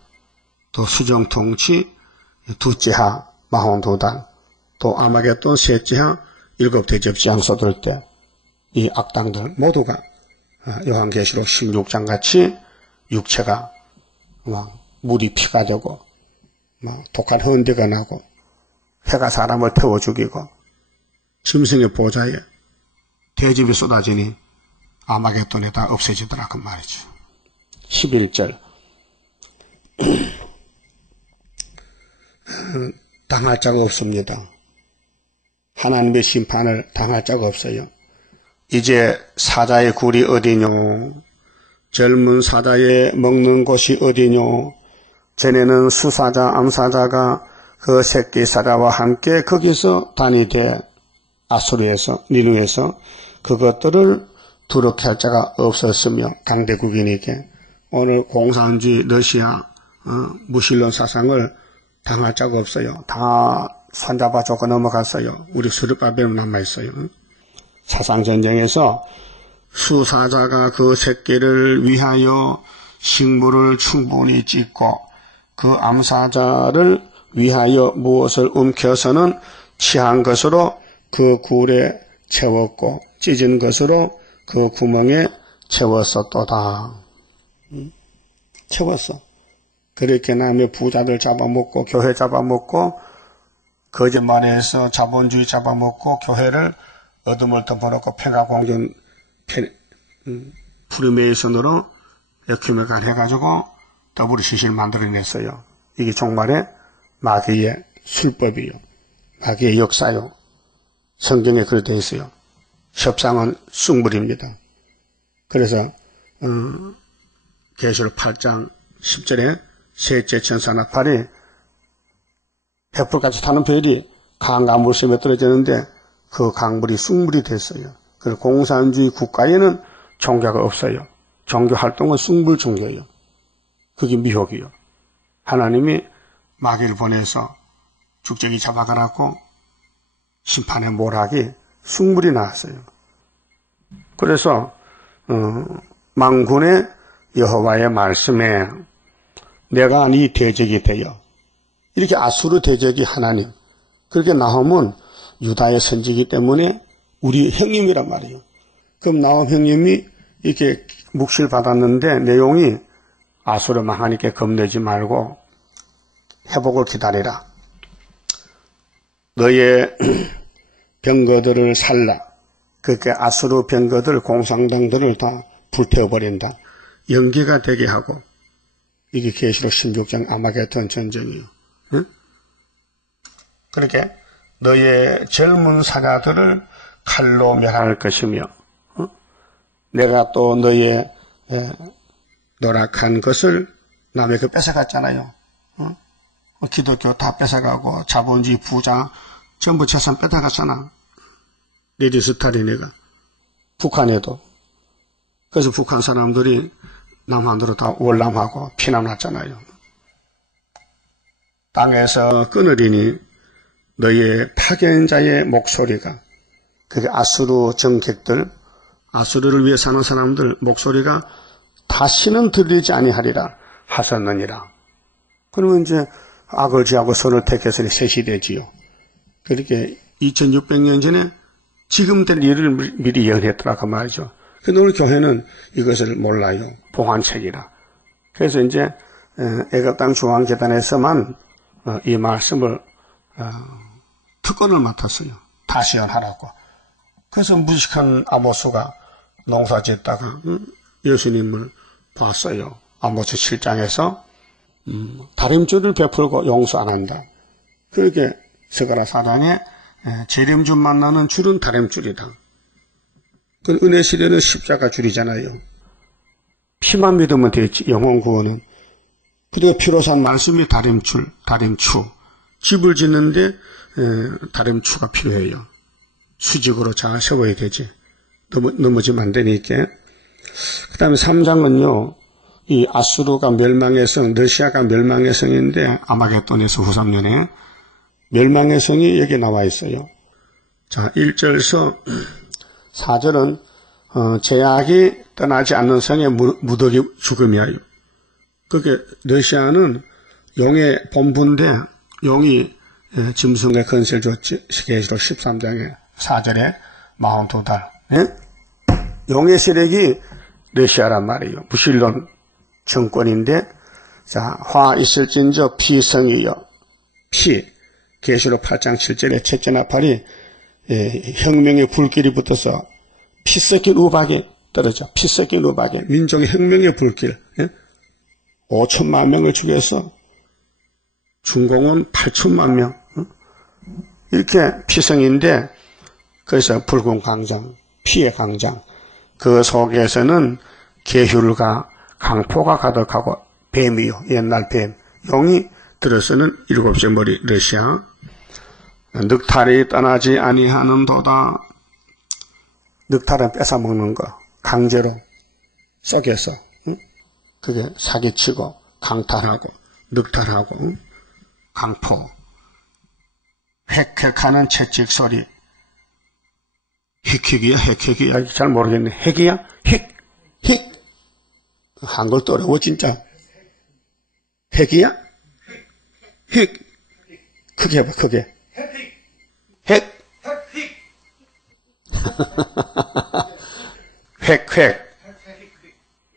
또 수정통치, 두째하, 마홍도단, 또 아마겟돈 셋째하, 7대접지향 쏟을 때 이 악당들 모두가 요한계시록 16장 같이 육체가 막 물이 피가 되고 막 독한 헌대가 나고 해가 사람을 태워 죽이고 짐승의 보좌에 대접이 쏟아지니 아마겟돈에 다 없어지더라 그 말이죠. 11절 당할 자가 없습니다. 하나님의 심판을 당할 자가 없어요. 이제 사자의 굴이 어디뇨? 젊은 사자의 먹는 곳이 어디뇨? 전에는 수사자, 암사자가 그 새끼 사자와 함께 거기서 다니되 아수르에서, 니누에서 그것들을 두렵게 할 자가 없었으며 강대국이니까 오늘 공산주의 러시아 무신론 사상을 당할 자가 없어요. 다 손잡아 쫓고 넘어갔어요. 우리 수르바벨은 남아있어요. 사상전쟁에서 수사자가 그 새끼를 위하여 식물을 충분히 찢고 그 암사자를 위하여 무엇을 움켜서는 취한 것으로 그 굴에 채웠고 찢은 것으로 그 구멍에 채웠었도다. 채웠어. 그렇게 남의 부자들 잡아먹고 교회 잡아먹고 거짓말해서 자본주의 잡아먹고 교회를 어둠을 덮어놓고 폐가공전 프리메이슨으로 에큐메갈 해가지고 WCC를 만들어냈어요. 이게 정말에 마귀의 술법이요. 마귀의 역사요. 성경에 그렇게 되어 있어요. 협상은 쑥물입니다. 그래서 계시록 8장 10절에 셋째 천사 나팔이 횃불같이 타는 별이 강과 물샘에 떨어지는데 그 강물이 쑥물이 됐어요. 그래서 공산주의 국가에는 종교가 없어요. 종교 활동은 쑥물 종교예요. 그게 미혹이요. 하나님이 마귀를 보내서 죽적이 잡아가라고 심판의 모락이 쑥물이 나왔어요. 그래서 망군의 여호와의 말씀에 내가 네 대적이 되어. 이렇게 아수르 대적이 하나님. 그렇게 나홈은 유다의 선지이기 때문에 우리 형님이란 말이에요. 그럼 나홈 형님이 이렇게 묵시를 받았는데 내용이 아수르 망하니까 겁내지 말고 회복을 기다리라. 너의 병거들을 살라. 그렇게 아수르 병거들, 공산당들을 다 불태워버린다. 연기가 되게 하고. 이게 계시록 16장 아마겟돈 전쟁이에요. 응? 그렇게 너의 젊은 사자들을 칼로 멸할 것이며 내가 또 너의 노력한 것을 남의 그 뺏어갔잖아요. 기독교 다 뺏어가고 자본주의 부장 전부 재산 뺏어갔잖아. 레디 스탈린이가. 북한에도. 그래서 북한 사람들이 남한으로 다 월남하고 피난왔잖아요. 땅에서 끊으리니 너의 파견자의 목소리가, 그게 아수르 정객들, 아수르를 위해 사는 사람들 목소리가 다시는 들리지 아니하리라 하셨느니라. 그러면 이제 악을 지하고 선을 택해서 셋이 되지요. 그렇게 2600년 전에 지금 될 일을 미리 예언했더라 그 말이죠. 근데 오늘 교회는 이것을 몰라요. 봉안책이라. 그래서 이제 애굽 땅 중앙 계단에서만 이 말씀을 특권을 맡았어요. 다시 연하라고. 그래서 무식한 아모스가 농사 짓다가 예수님을 봤어요. 아모스 7장에서 다림줄을 베풀고 용서 안 한다. 그렇게 스가랴 4장에 재림줄 만나는 줄은 다림줄이다. 그 은혜 시대는 십자가 줄이잖아요. 피만 믿으면 되지, 영혼 구원은. 그리고 피로 산 말씀이 다림줄, 다림추. 집을 짓는데 다림추가 필요해요. 수직으로 잘 세워야 되지. 넘어지면 안 되니까. 그 다음에 3장은요, 이 아수르가 멸망의 성, 러시아가 멸망의 성인데, 아마겟돈에서 후3년에 멸망의 성이 여기 나와 있어요. 자, 1절서 4절은 제약이 떠나지 않는 성의 무더기 죽음이에요. 그게 러시아는 용의 본부인데 용이 짐승의 건세를 줬지. 계시록 13장에 4절에 42달. 예? 용의 세력이 러시아란 말이에요. 무신론 정권인데, 자, 화 있을진저 피성이여. 피. 계시록 8장 7절에 첫째 나팔이 혁명의 불길이 붙어서 피 섞인 우박이 떨어져. 피 섞인 우박이 민족의 혁명의 불길. 5천만 명을 죽여서 중공은 8천만 명. 이렇게 피성인데, 그래서 붉은 강장, 피의 강장. 그 속에서는 계휼과 강포가 가득하고 뱀이요. 옛날 뱀. 용이 들어서는 7개 머리 러시아. 늑탈이 떠나지 아니하는도다. 늑탈은 뺏어먹는 거. 강제로 썩여서. 그게 사기치고 강탈하고 늑탈하고 강포. 헥헥하는 채찍 소리. 헥헥이야 헥헥이야 잘 모르겠네. 헥이야? 헥 헥. 한글도 어려워 진짜. 헥이야? 헥. 크게 해봐 크게. 헥. 헥헥.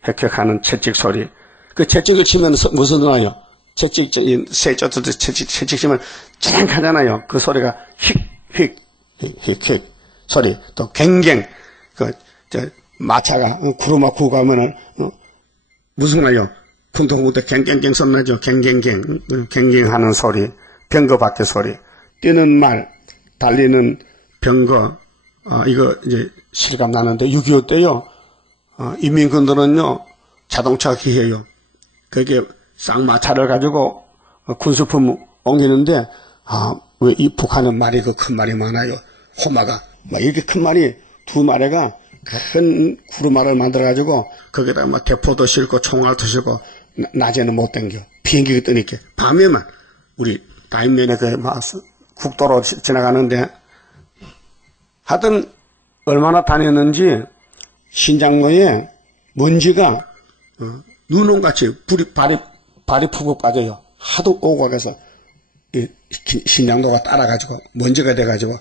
헥헥하는 채찍 소리. 그 채찍을 치면 무슨 소리나요? 채찍, 세조도 채찍 치면 쨍하잖아요. 그 소리가 휙휙, 휙휙 소리. 또 갱갱. 마차가 구르마 구고 가면은, 무슨 말이요? 쿵통쿵통 갱갱갱 소리 나죠? 갱갱갱. 갱갱하는 소리. 병거 밖의 소리. 뛰는 말, 달리는 병거. 이거 이제 실감 나는데 6.25 때요. 인민군들은요, 자동차 기해요. 그게 쌍마차를 가지고 군수품 옮기는데, 왜 이 북한은 말이 그 큰 말이 많아요. 호마가. 막 이렇게 큰 말이 두 마리가 큰 구루마를 만들어가지고, 거기다가 막 대포도 싣고 총알도 싣고, 낮에는 못 댕겨. 비행기가 뜨니까. 밤에만, 우리 다인면에 국도로 지나가는데, 하여튼, 얼마나 다녔는지, 신장로에 먼지가 눈온같이 발이 발이 푹푹 빠져요. 하도 오고 가서 신장도가 따라가지고 먼지가 돼가지고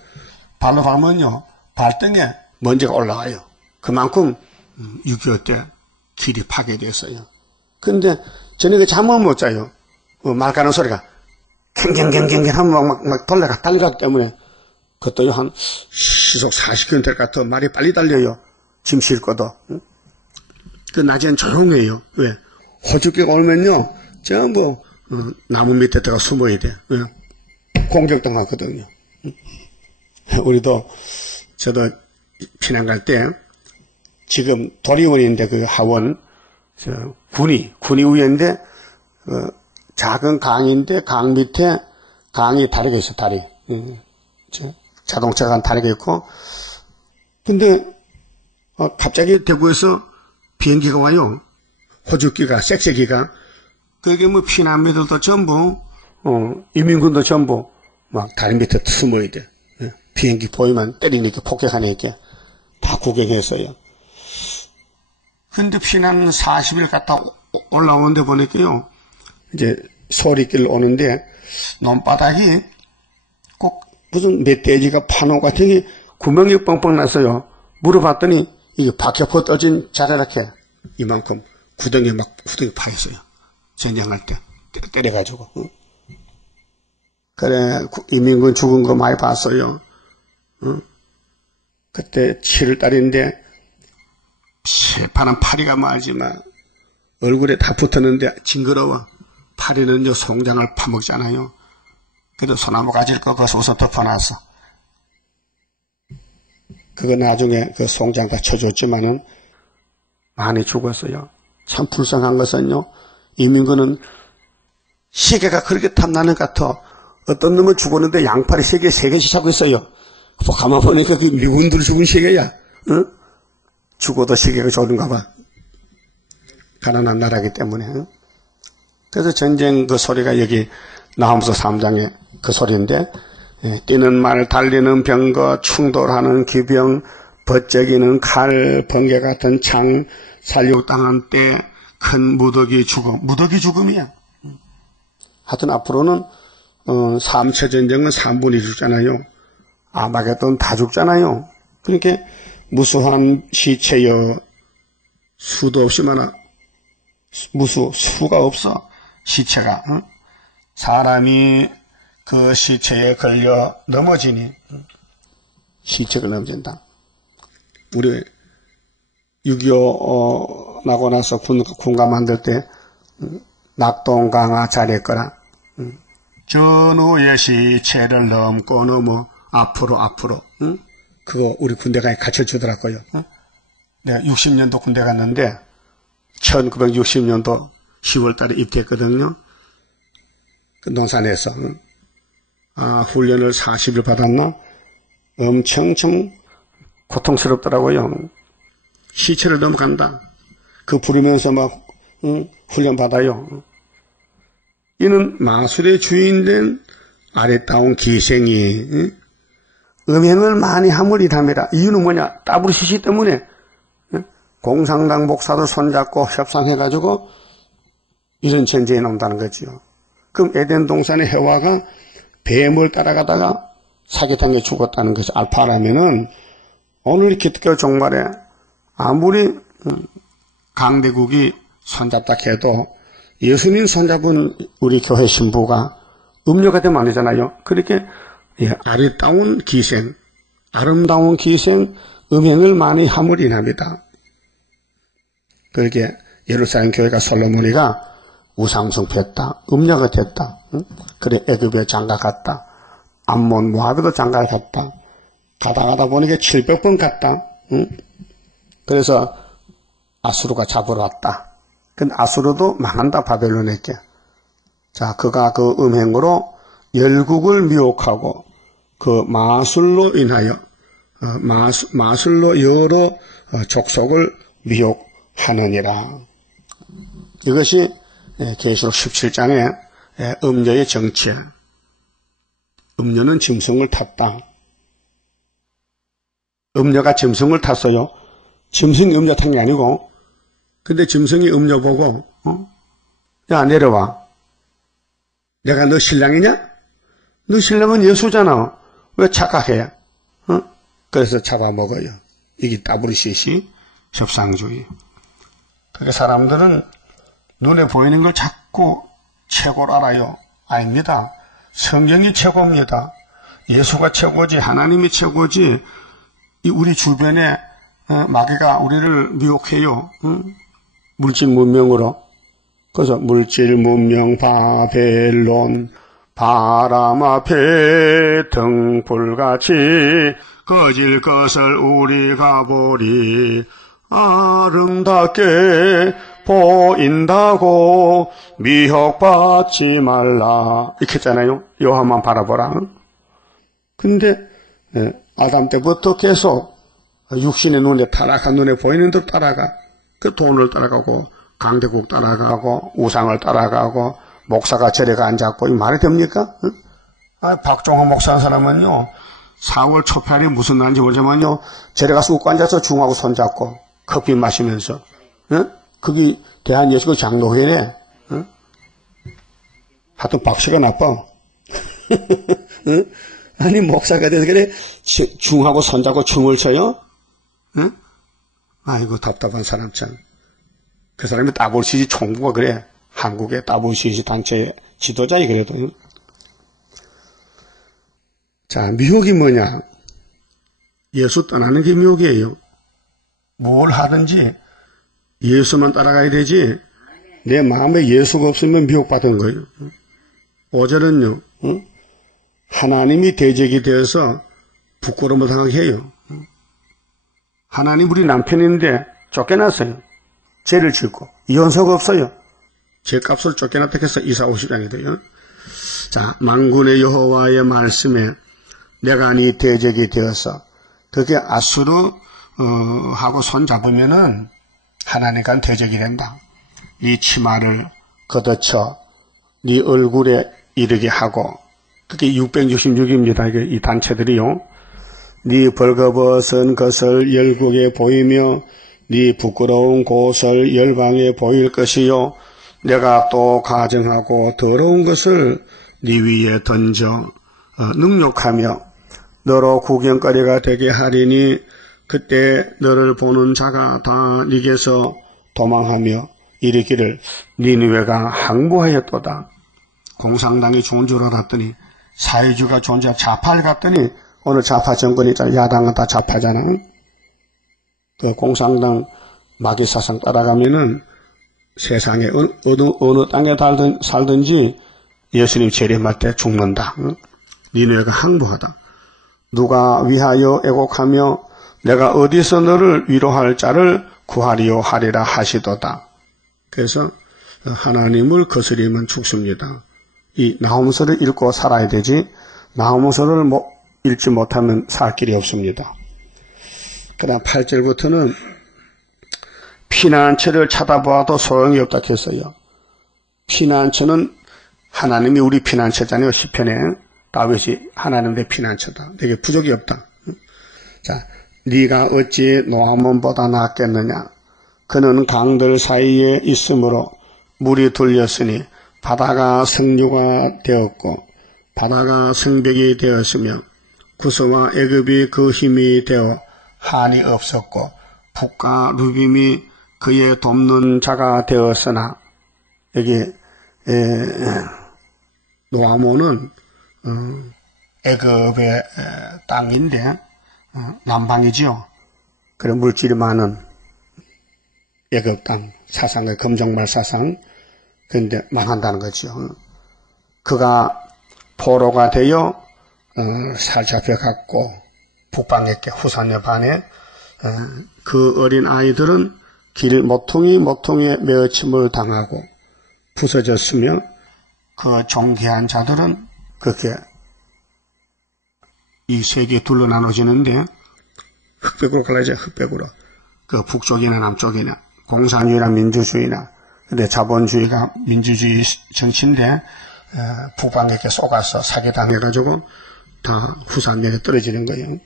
발로 밟으면요 발등에 먼지가 올라가요. 그만큼 6.25 때 길이 파괴됐어요. 근데 저녁에 잠을 못 자요. 말 가는 소리가 캥캥캥캥 하면 막 달려가기 때문에 그것도 한 시속 40km 같아 말이 빨리 달려요. 짐 싣고도. 그 낮엔 조용해요. 왜? 호주기가 오면요 전부 나무 밑에 들어가 숨어야 돼. 왜? 공격당하거든요. 저도 피난 갈 때 지금 도리원인데 그 하원 군이 위인데 작은 강인데 강 밑에 강이 다리가 있어. 다리. 자동차가 다리가 있고 근데 갑자기 대구에서 비행기가 와요. 호주기가 섹세기가 그게 뭐 피난민들도 전부 이민군도 전부 막 다리 밑에 숨어야 돼. 비행기 보이면 때리니까 폭격하니까 다 구경했어요. 근데 피난 40일 갔다 올라오는데 보니까요 이제 소리길 오는데 논바닥이 꼭 무슨 멧돼지가 파노 같은 게 구멍이 뻥뻥 났어요. 물어봤더니 이게 박혀퍼 떠진 자라락해 이만큼 구덩이 파였어요. 전쟁할 때 때려가지고. 그래 이민군 죽은 거 많이 봤어요. 그때 7월달인데 새파란 파리가 말지만 얼굴에 다 붙었는데 징그러워. 파리는요 송장을 파먹잖아요. 그래도 소나무 가지를 꺾어서 우선 덮어놨어. 그거 나중에 그 송장 다 쳐줬지만은 많이 죽었어요. 참 불쌍한 것은요 이민군은 시계가 그렇게 탐나는 것 같아. 어떤 놈은 죽었는데 양팔이 세개 3개씩 차고 있어요. 가만 보니까 그 미군들 죽은 시계야. 응? 죽어도 시계가 좋은가 봐. 가난한 나라이기 때문에. 응? 그래서 전쟁 그 소리가 여기 나홈서 3장에 그 소리인데 뛰는 말, 달리는 병거, 충돌하는 기병, 벗저기는 칼, 번개 같은 창, 살육당한 때 큰 무더기 죽음. 무더기 죽음이야. 하여튼 앞으로는 3차 전쟁은 3분이 죽잖아요. 아마겟돈 다 죽잖아요. 그러니까 무수한 시체여 수도 없이 많아. 수가 없어. 시체가. 응? 사람이 그 시체에 걸려 넘어지니 시체가 넘어진다. 우리 6.25 나고 나서 군가 만들 때 낙동강화 잘했거라. 전후의 시체를 넘고 넘어 앞으로. 응? 그거 우리 군대가 가르쳐주더라고요. 응? 내가 60년도 군대 갔는데 1960년도 10월 달에 입대했거든요. 그 논산에서. 응? 훈련을 40일 받았나? 엄청 고통스럽더라고요. 시체를 넘어간다. 그 부르면서 막 훈련 받아요. 이는 마술의 주인된 아랫다운 기생이 음행을 많이 함으리랍니다. 이유는 뭐냐? 따브르시시 때문에 공산당 목사들 손잡고 협상해가지고 이런 전쟁이 나온다는 거지요. 그럼 에덴 동산의 해와가 뱀을 따라가다가 사기당해 죽었다는 것이 알파라면은 오늘 기독교 종말에 아무리 강대국이 손잡다 해도 예수님 손잡은 우리 교회 신부가 음녀가 되면 안 되잖아요. 그렇게 아름다운 기생, 음행을 많이 함으리랍니다. 그렇게 예루살렘 교회가 솔로몬이가 우상숭배했다, 음녀가 됐다. 응? 그래 애굽에 장가 갔다. 암몬 모압에도 장가 갔다. 가다 보니까 700번 갔다. 응? 그래서 아수르가 잡으러 왔다. 근데 아수르도 망한다, 바벨론에게. 자, 그가 그 음행으로 열국을 미혹하고 그 마술로 인하여 마술로 여러 족속을 미혹하느니라. 이것이 계시록 17장의 음녀의 정치야. 음녀는 짐승을 탔다. 음녀가 짐승을 탔어요. 짐승이 음녀 탄 게 아니고, 근데 짐승이 음녀 보고 야, 내려와. 내가 너 신랑이냐? 너 신랑은 예수잖아. 왜 착각해? 그래서 잡아먹어요. 이게 따브르시시 협상주의. 그게 사람들은 눈에 보이는 걸 자꾸 최고로 알아요. 아닙니다. 성경이 최고입니다. 예수가 최고지, 하나님이 최고지. 우리 주변에 마귀가 우리를 미혹해요. 물질 문명으로. 그래서 물질 문명 바벨론 바람 앞에 등불같이 꺼질 것을 우리가 보리 아름답게 보인다고 미혹받지 말라 이렇게 했잖아요. 요한만 바라보라. 근데 아담 때부터 계속 육신의 눈에 타락한 눈에 보이는 대로 따라가. 그 돈을 따라가고 강대국 따라가고 우상을 따라가고 목사가 절에 가 앉았고 이 말이 됩니까? 박종호 목사는 사람은요 4월 초편이 무슨 날인지 모르지만요 절에 가서 웃고 앉아서 중하고 손잡고 커피 마시면서 그게 대한예수교 장로회래. 하여튼 박씨가 나빠. 아니 목사가 돼서 그래 중하고 손잡고 춤을 춰요? 아이고 답답한 사람 참. 그 사람이 따블시지 총무가 그래. 한국의 따블시지 단체 지도자이 그래도. 자, 미혹이 뭐냐? 예수 떠나는 게 미혹이에요. 뭘 하든지 예수만 따라가야 되지 내 마음에 예수가 없으면 미혹받은 거예요. 5절은요. 하나님이 대적이 되어서 부끄러움을 당하게 해요. 하나님 우리 남편인데 쫓겨났어요. 죄를 짓고 이혼서가 없어요. 죄값을 쫓겨났다 해서 이사 오시라게 돼요. 자, 만군의 여호와의 말씀에 내가 네 대적이 되어서 그게 아수르 하고 손잡으면은 하나님과 대적이 된다. 네 치마를 걷어쳐 네 얼굴에 이르게 하고 그게 666입니다. 이게 이 단체들이요. 네 벌거벗은 것을 열국에 보이며 네 부끄러운 곳을 열방에 보일 것이요. 내가 또 가증하고 더러운 것을 네 위에 던져 능욕하며 너로 구경거리가 되게 하리니 그때 너를 보는 자가 다 네게서 도망하며 이르기를 니느웨가 항복하였도다. 공산당이 좋은 줄 알았더니 사회주의가 존재한 좌파를 갔더니 오늘 좌파 정권이 있잖아. 야당은 다 좌파잖아. 그 공산당 마귀 사상 따라가면은 세상에 어느 땅에 살든지 예수님 재림할 때 죽는다. 니느웨가 항복하다. 누가 위하여 애곡하며 내가 어디서 너를 위로할 자를 구하리요 하리라 하시도다. 그래서 하나님을 거스리면 죽습니다. 이 나홈서를 읽고 살아야 되지 나홈서를 읽지 못하면 살 길이 없습니다. 그다음 8절부터는 피난처를 찾아보아도 소용이 없다 했어요. 피난처는 하나님이 우리 피난처잖아요. 시편에 다윗이 하나님 내 피난처다. 내게 부족이 없다. 자, 네가 어찌 노아몬보다 낫겠느냐? 그는 강들 사이에 있으므로 물이 들렸으니 바다가 성류가 되었고 바다가 성벽이 되었으며 구스와 애굽이 그 힘이 되어 한이 없었고 북과 루빔이 그의 돕는 자가 되었으나 여기 노아몬은 애굽의 땅인데 남방이지요. 그런 물질이 많은 애굽 땅 사상의 검정말 사상. 그런데 망한다는 거죠. 그가 포로가 되어 살 잡혀갔고 북방에게 후산의 반에 그 어린 아이들은 길 모퉁이에 매어침을 당하고 부서졌으며 그 존귀한 자들은 그렇게 이 세계에 둘로 나눠지는데 흑백으로 갈라져 흑백으로 그 북쪽이나 남쪽이나 공산주의나 민주주의나 근데 자본주의가 민주주의 정치인데 북방에게 속아서 사기당해가지고 다 후산면에 떨어지는 거예요.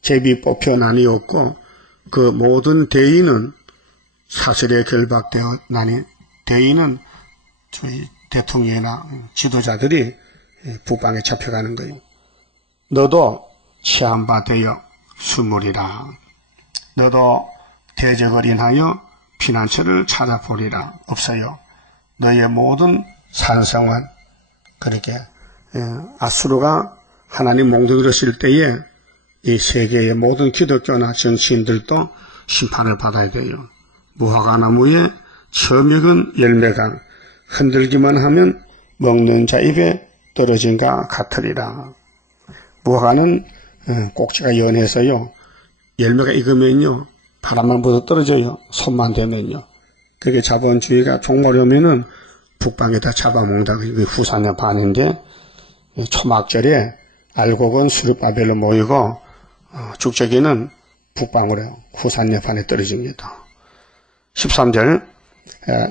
제비 뽑혀 나뉘었고 그 모든 대의는 사슬에 결박되어 나니 대의는 저희 대통령이나 지도자들이 북방에 잡혀가는 거예요. 너도 치안바 되어 숨으리라. 너도 대적을 인하여 피난처를 찾아보리라. 없어요. 너의 모든 산성은 그렇게 아수르가 하나님 몽둥이로 쓸 때에 이 세계의 모든 기독교나 정치인들도 심판을 받아야 돼요. 무화과나무에 처먹은 열매가 흔들기만 하면 먹는 자 입에 떨어진가 같으리라. 무화과는 꼭지가 연해서요. 열매가 익으면요. 바람만 불어 떨어져요. 손만 대면요. 그게 자본주의가 종말하면은 북방에다 잡아먹는다. 그게 후사냐 반인데 초막절에 알곡은 수르바벨로 모이고 죽저기는 북방으로 후산涅판에 떨어집니다. 13절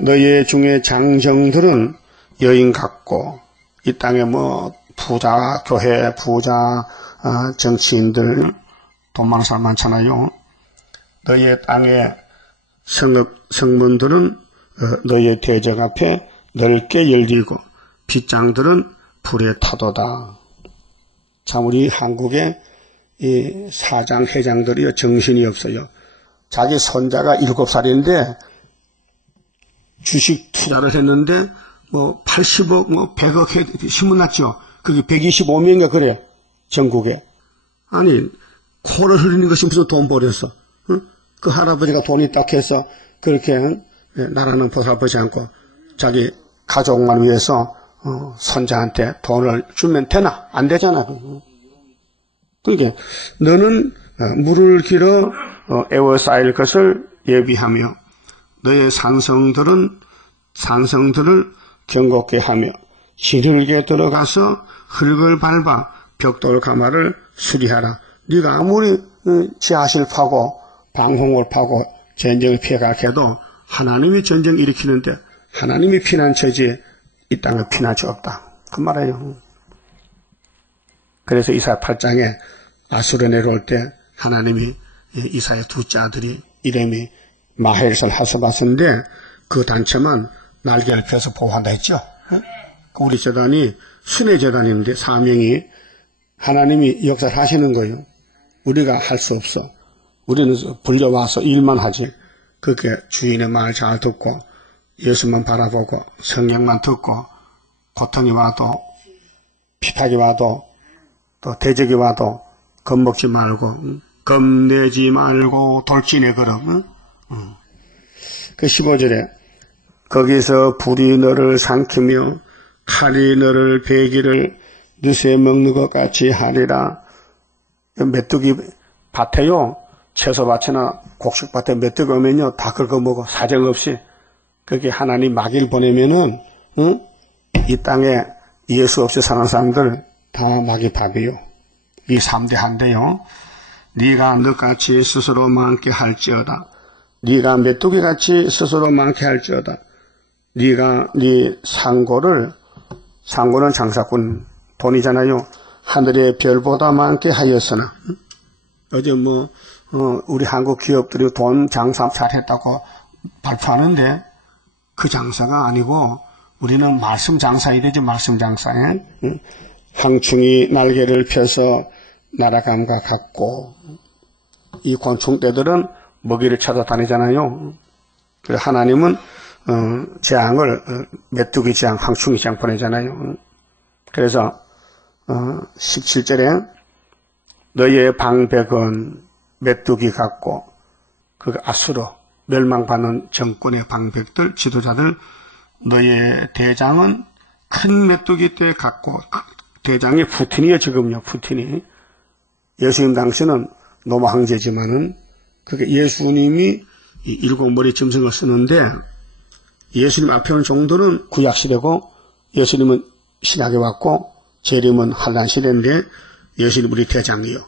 너희 중에 장정들은 여인 같고 이 땅에 뭐 부자 교회 부자 정치인들 돈 많은 사람 많잖아요. 너희의 땅의 성문들은 너희의 대적 앞에 넓게 열리고 빗장들은 불에 타도다. 참 우리 한국의 이 사장 회장들이 정신이 없어요. 자기 손자가 7살인데 주식 투자를 했는데 뭐 80억 뭐 100억 신문났죠. 그게 125명인가 그래 전국에. 아니 코를 흘리는 것이 무슨 돈 버렸어. 응? 그 할아버지가 돈이 딱 해서 그렇게 나라는 보살펴지 않고 자기 가족만 위해서 손자한테 돈을 주면 되나? 안 되잖아. 그러니까 너는 물을 길어 에워싸일 것을 예비하며 너의 산성들을 경곡게 하며 지르게 들어가서 흙을 밟아 벽돌 가마를 수리하라. 네가 아무리 지하실 파고 방홍을 파고 전쟁을 피해가게 해도 하나님이 전쟁 일으키는데 하나님이 피난처지 이 땅에 피난처 없다. 그 말이에요. 그래서 이사야 8장에 아수르 내려올 때 하나님이 이사야 둘째 아들이 이름이 마헬설 하스바스인데 그 단체만 날개를 펴서 보호한다 했죠. 우리 재단이 순회 재단인데 사명이 하나님이 역사를 하시는 거예요. 우리가 할 수 없어. 우리는 불려와서 일만 하지. 그렇게 주인의 말 잘 듣고 예수만 바라보고 성령만 듣고 고통이 와도 핍박이 와도 또 대적이 와도 겁먹지 말고 겁내지 말고 돌진의 걸음. 그 15절에 거기서 불이 너를 삼키며 칼이 너를 베기를 느새 먹는 것 같이 하리라. 메뚜기 밭에요. 채소밭이나 곡식밭에 메뚜기 오면요. 다 긁어 먹어. 사정없이. 그게 하나님 마귀를 보내면은 이 땅에 예수 없이 사는 사람들 다 마귀 밥이요. 이 3대 한대요. 네가 너같이 스스로 많게 할지어다. 네가 메뚜기같이 스스로 많게 할지어다. 네가 네 상고는 장사꾼 돈이잖아요. 하늘의 별보다 많게 하였으나 어제 우리 한국 기업들이 돈 장사 잘했다고 발표하는데 그 장사가 아니고 우리는 말씀 장사해야 되지. 말씀 장사에 항충이 날개를 펴서 날아감과 같고 이 곤충떼들은 먹이를 찾아다니잖아요. 하나님은 재앙을 메뚜기 재앙, 항충이 재앙 보내잖아요. 그래서 17절에 너의 방백은 메뚜기 같고 그 아수르 멸망받는 정권의 방백들 지도자들 너의 대장은 큰 메뚜기 떼 같고 대장이 푸틴이에요. 지금요. 푸틴이 예수님 당시는 로마 황제지만은 그게 예수님이 이 일곱 머리 짐승을 쓰는데 예수님 앞에 오는 종들은 구약시대고 예수님은 신약에 왔고 재림은 한란시대인데 예수님 우리 대장이요.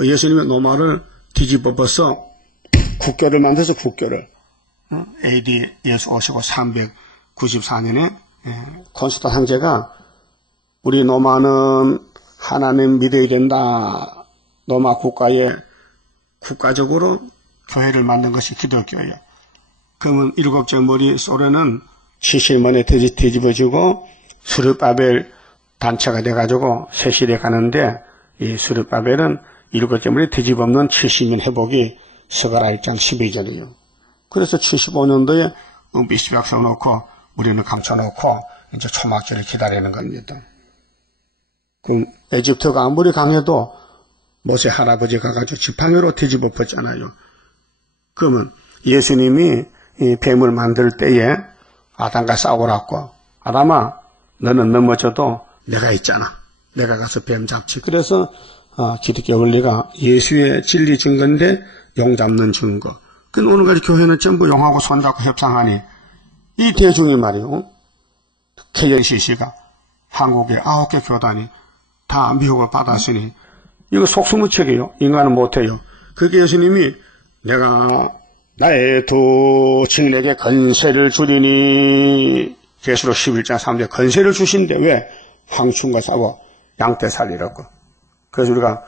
예수님의 노마를 뒤집어버서 국교를 만들어서 국교를 AD 예수 오시고 394년에 콘스탄 황제가 우리 로마는 하나님 믿어야 된다. 로마 국가에 국가적으로 교회를 만든 것이 기독교예요. 그러면 일곱째 머리 소련은 70일 만에 뒤집어지고 스룹바벨 단체가 돼가지고 세실에 가는데 이 스룹바벨은 일곱째 물에 뒤집어엎는 70년 회복이 스가랴 1장 12절이에요. 그래서 75년도에 은비스박 써놓고 우리는 감춰놓고 이제 초막절을 기다리는 겁니다. 그럼 에집트가 아무리 강해도 모세 할아버지 가가지고 지팡이로 뒤집어 엎었잖아요. 그러면 예수님이 이 뱀을 만들 때에 아담과 싸우라고, 아담아 너는 넘어져도 내가 있잖아. 내가 가서 뱀 잡지. 그래서 기독교 원리가 예수의 진리 증거인데 용 잡는 증거. 근데 오늘까지 교회는 전부 용하고 손잡고 협상하니 이 대중이 말이요. KLCC가 한국의 9개 교단이 다 미혹을 받았으니 이거 속수무책이에요. 인간은 못해요. 그게 예수님이 내가 나의 두 층에게 건세를 주리니 계시록 11장 3절 건세를 주신데 왜? 황충과 싸워 양떼 살리라고. 그래서 우리가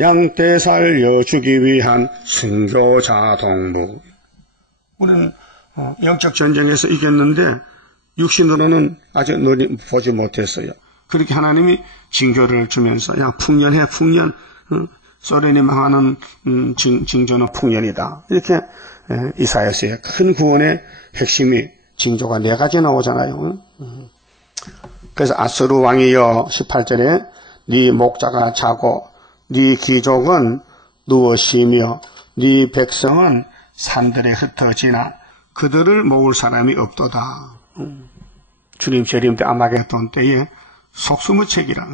양떼 살려주기 위한 순교자 동무. 우리는 영적 전쟁에서 이겼는데 육신으로는 아직 보지 못했어요. 그렇게 하나님이 징조를 주면서 야 풍년해 풍년. 소련이 망하는 징조는 풍년이다. 이렇게 이사야서의 큰 구원의 핵심이 징조가 4가지 나오잖아요. 그래서 아수르 왕이여 18절에 네 목자가 자고 네 귀족은 누워 쉬며 네 백성은 산들에 흩어지나 그들을 모을 사람이 없도다. 주님 재림 때 아마겟돈 때에 속수무책이라.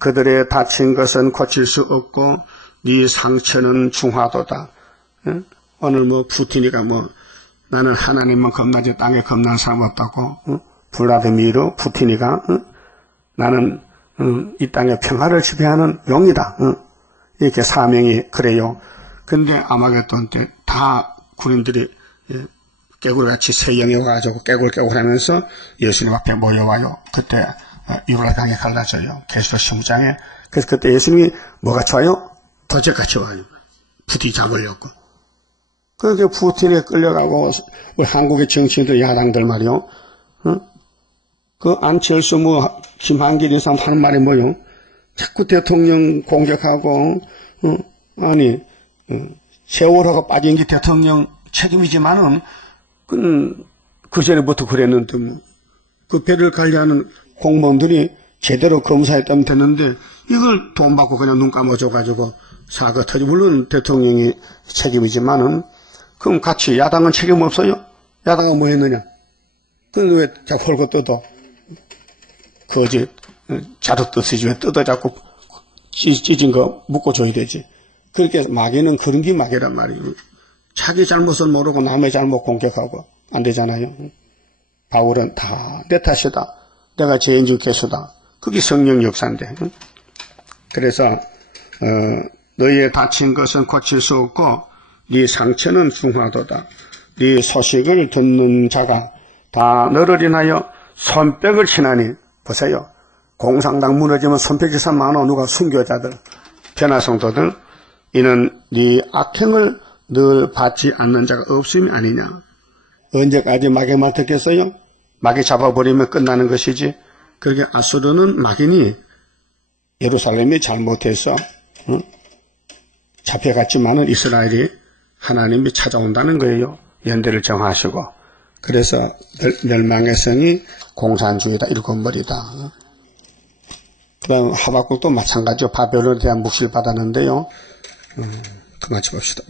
그들의 다친 것은 고칠 수 없고 네 상처는 중하도다. 오늘 푸틴이가 나는 하나님만 겁나지 땅에 겁난 사람 없다고. 블라디미르 푸틴이가 나는 이 땅에 평화를 지배하는 용이다. 이렇게 사명이 그래요. 근데 아마겟돈 때 다 군인들이 깨굴같이 세영이 와가지고 깨굴 하면서 예수님 앞에 모여와요. 그때 유라강에 갈라져요. 계시록 15장에. 그래서 그때 예수님이 뭐가 좋아요? 도적같이 와요. 부디 잡으려고. 그렇게 푸틴에 끌려가고 우리 한국의 정치인들 야당들 말이요. 그 안철수 김한길 이 사람 하는 말이 뭐요? 자꾸 대통령 공격하고 세월호가 빠진 게 대통령 책임이지만은 그 전에부터 그랬는데 그 배를 관리하는 공무원들이 제대로 검사했다면 됐는데 이걸 돈 받고 그냥 눈 감아줘가지고 사고 터지. 물론 대통령이 책임이지만은 그럼 같이 야당은 책임 없어요? 야당은 뭐 했느냐? 근데 왜 자꾸 헐고 뜯어? 거짓 자루 뜯으지 왜 뜯어 자꾸 찢은 거 묶어줘야 되지. 그렇게 마귀는 그런 게 마귀란 말이에요. 자기 잘못을 모르고 남의 잘못 공격하고 안 되잖아요. 바울은 다 내 탓이다. 내가 죄인 중 괴수다. 그게 성령 역사인데. 그래서 너희의 다친 것은 고칠 수 없고 네 상처는 중하도다. 네 소식을 듣는 자가 다 너를 인하여 손뼉을 치나니. 보세요. 공산당 무너지면 손뼉치사 많아. 누가 순교자들 변화성도들. 이는 네 악행을 늘 받지 않는 자가 없음이 아니냐. 언제까지 마귀 말 듣겠어요? 마귀 잡아버리면 끝나는 것이지. 그렇게 아수르는 마귀니 예루살렘이 잘못해서 잡혀갔지만은 이스라엘이 하나님이 찾아온다는 거예요. 연대를 정하시고. 그래서 멸망의 성이 공산주의다. 일곱머리다. 그 다음 하박국도 마찬가지로 바벨론에 대한 묵시를 받았는데요. 그만 봅시다.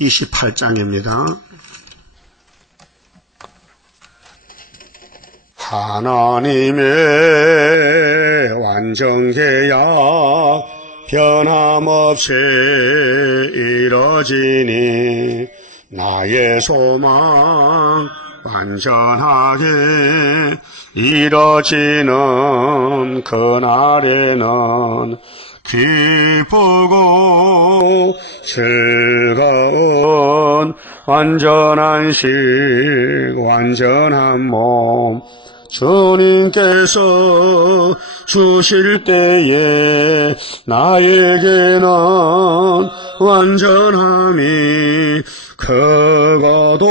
28장입니다. 하나님의 완전계약 변함없이 이뤄지니 나의 소망 완전하게 이뤄지는 그날에는 기쁘고 즐거운 완전한 식 완전한 몸 주님께서 주실 때에 나에게는 완전함이 크고도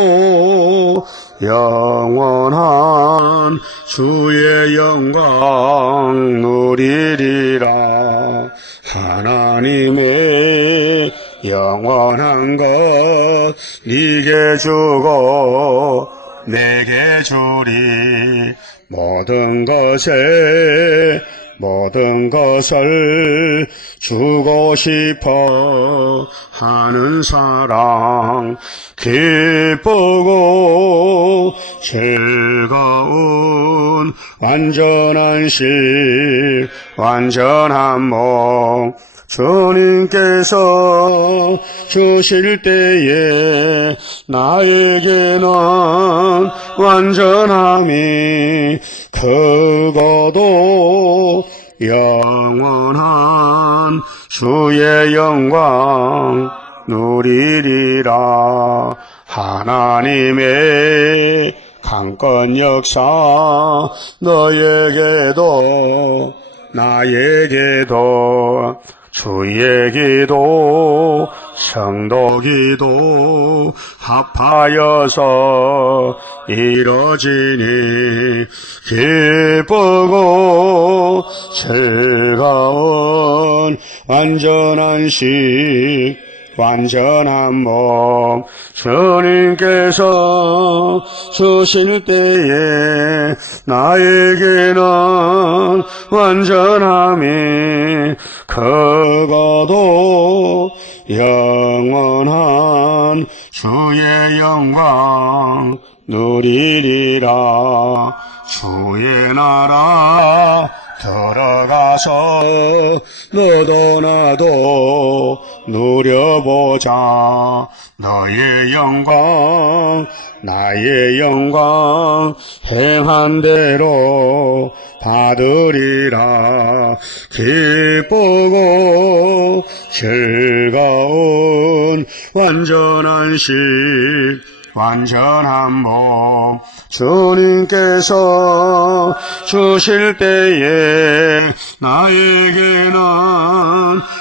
영원한 주의 영광 누리리라. 하나님의 영원한 것 네게 주고 내게 주리. 모든 것을 주고 싶어 하는 사랑, 기쁘고 즐거운 완전한 식, 완전한 몸, 주님께서 주실 때에 나에게는 완전함이 크고도 영원한 주의 영광 누리리라. 하나님의 강건 역사 너에게도 나에게도 주의 기도 성도 기도 합하여서 이뤄지니 기쁘고 즐거운 완전한 식, 완전한 몸, 주님께서 주실 때에 나에게는 완전함이 크고도 영원한 주의 영광 누리리라. 주의 나라 들어가서 너도 나도 누려보자. 너의 영광 나의 영광 행한 대로 받으리라. 기쁘고 즐거운 완전한 식, 완전한 몸, 주님께서 주실 때에 나에게는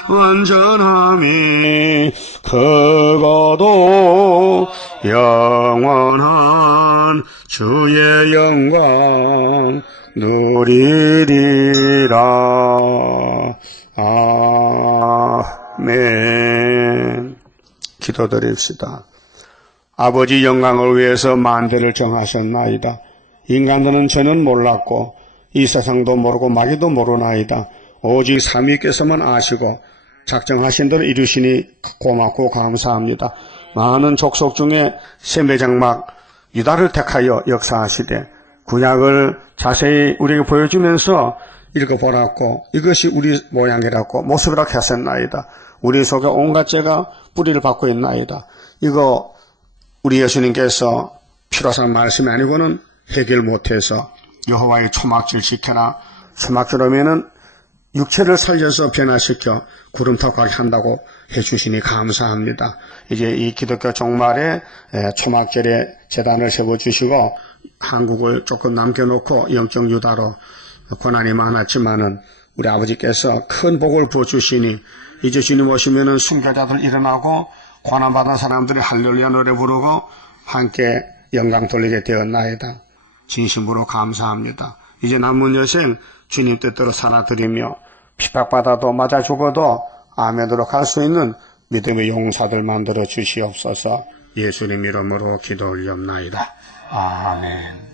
완전함이 크고도 영원한 주의 영광 누리리라. 아멘. 기도드립시다. 아버지 영광을 위해서 만대를 정하셨나이다. 인간들은 전혀 몰랐고 이 세상도 모르고 마귀도 모르나이다. 오직 삼위께서만 아시고 작정하신 대로 이루시니 고맙고 감사합니다. 많은 족속 중에 셈배장막 유다를 택하여 역사하시되 구약을 자세히 우리에게 보여주면서 읽어보라고 이것이 우리 모양이라고 모습이라고 하셨나이다. 우리 속에 온갖 죄가 뿌리를 받고 있나이다. 이거 우리 예수님께서 필요한 말씀이 아니고는 해결 못해서 여호와의 초막절 지켜라. 초막절 오면은 육체를 살려서 변화시켜 구름타고 가게 한다고 해주시니 감사합니다. 이제 이 기독교 종말에 초막절에 제단을 세워주시고 한국을 조금 남겨놓고 영적 유다로 고난이 많았지만은 우리 아버지께서 큰 복을 부어주시니 이제 주님 오시면은 순교자들 일어나고 고난받은 사람들이 할렐루야 노래 부르고 함께 영광 돌리게 되었나이다. 진심으로 감사합니다. 이제 남은 여생 주님 뜻대로 살아드리며 핍박받아도 맞아 죽어도 아멘으로 갈 수 있는 믿음의 용사들 만들어 주시옵소서. 예수님 이름으로 기도 올리옵나이다. 아멘.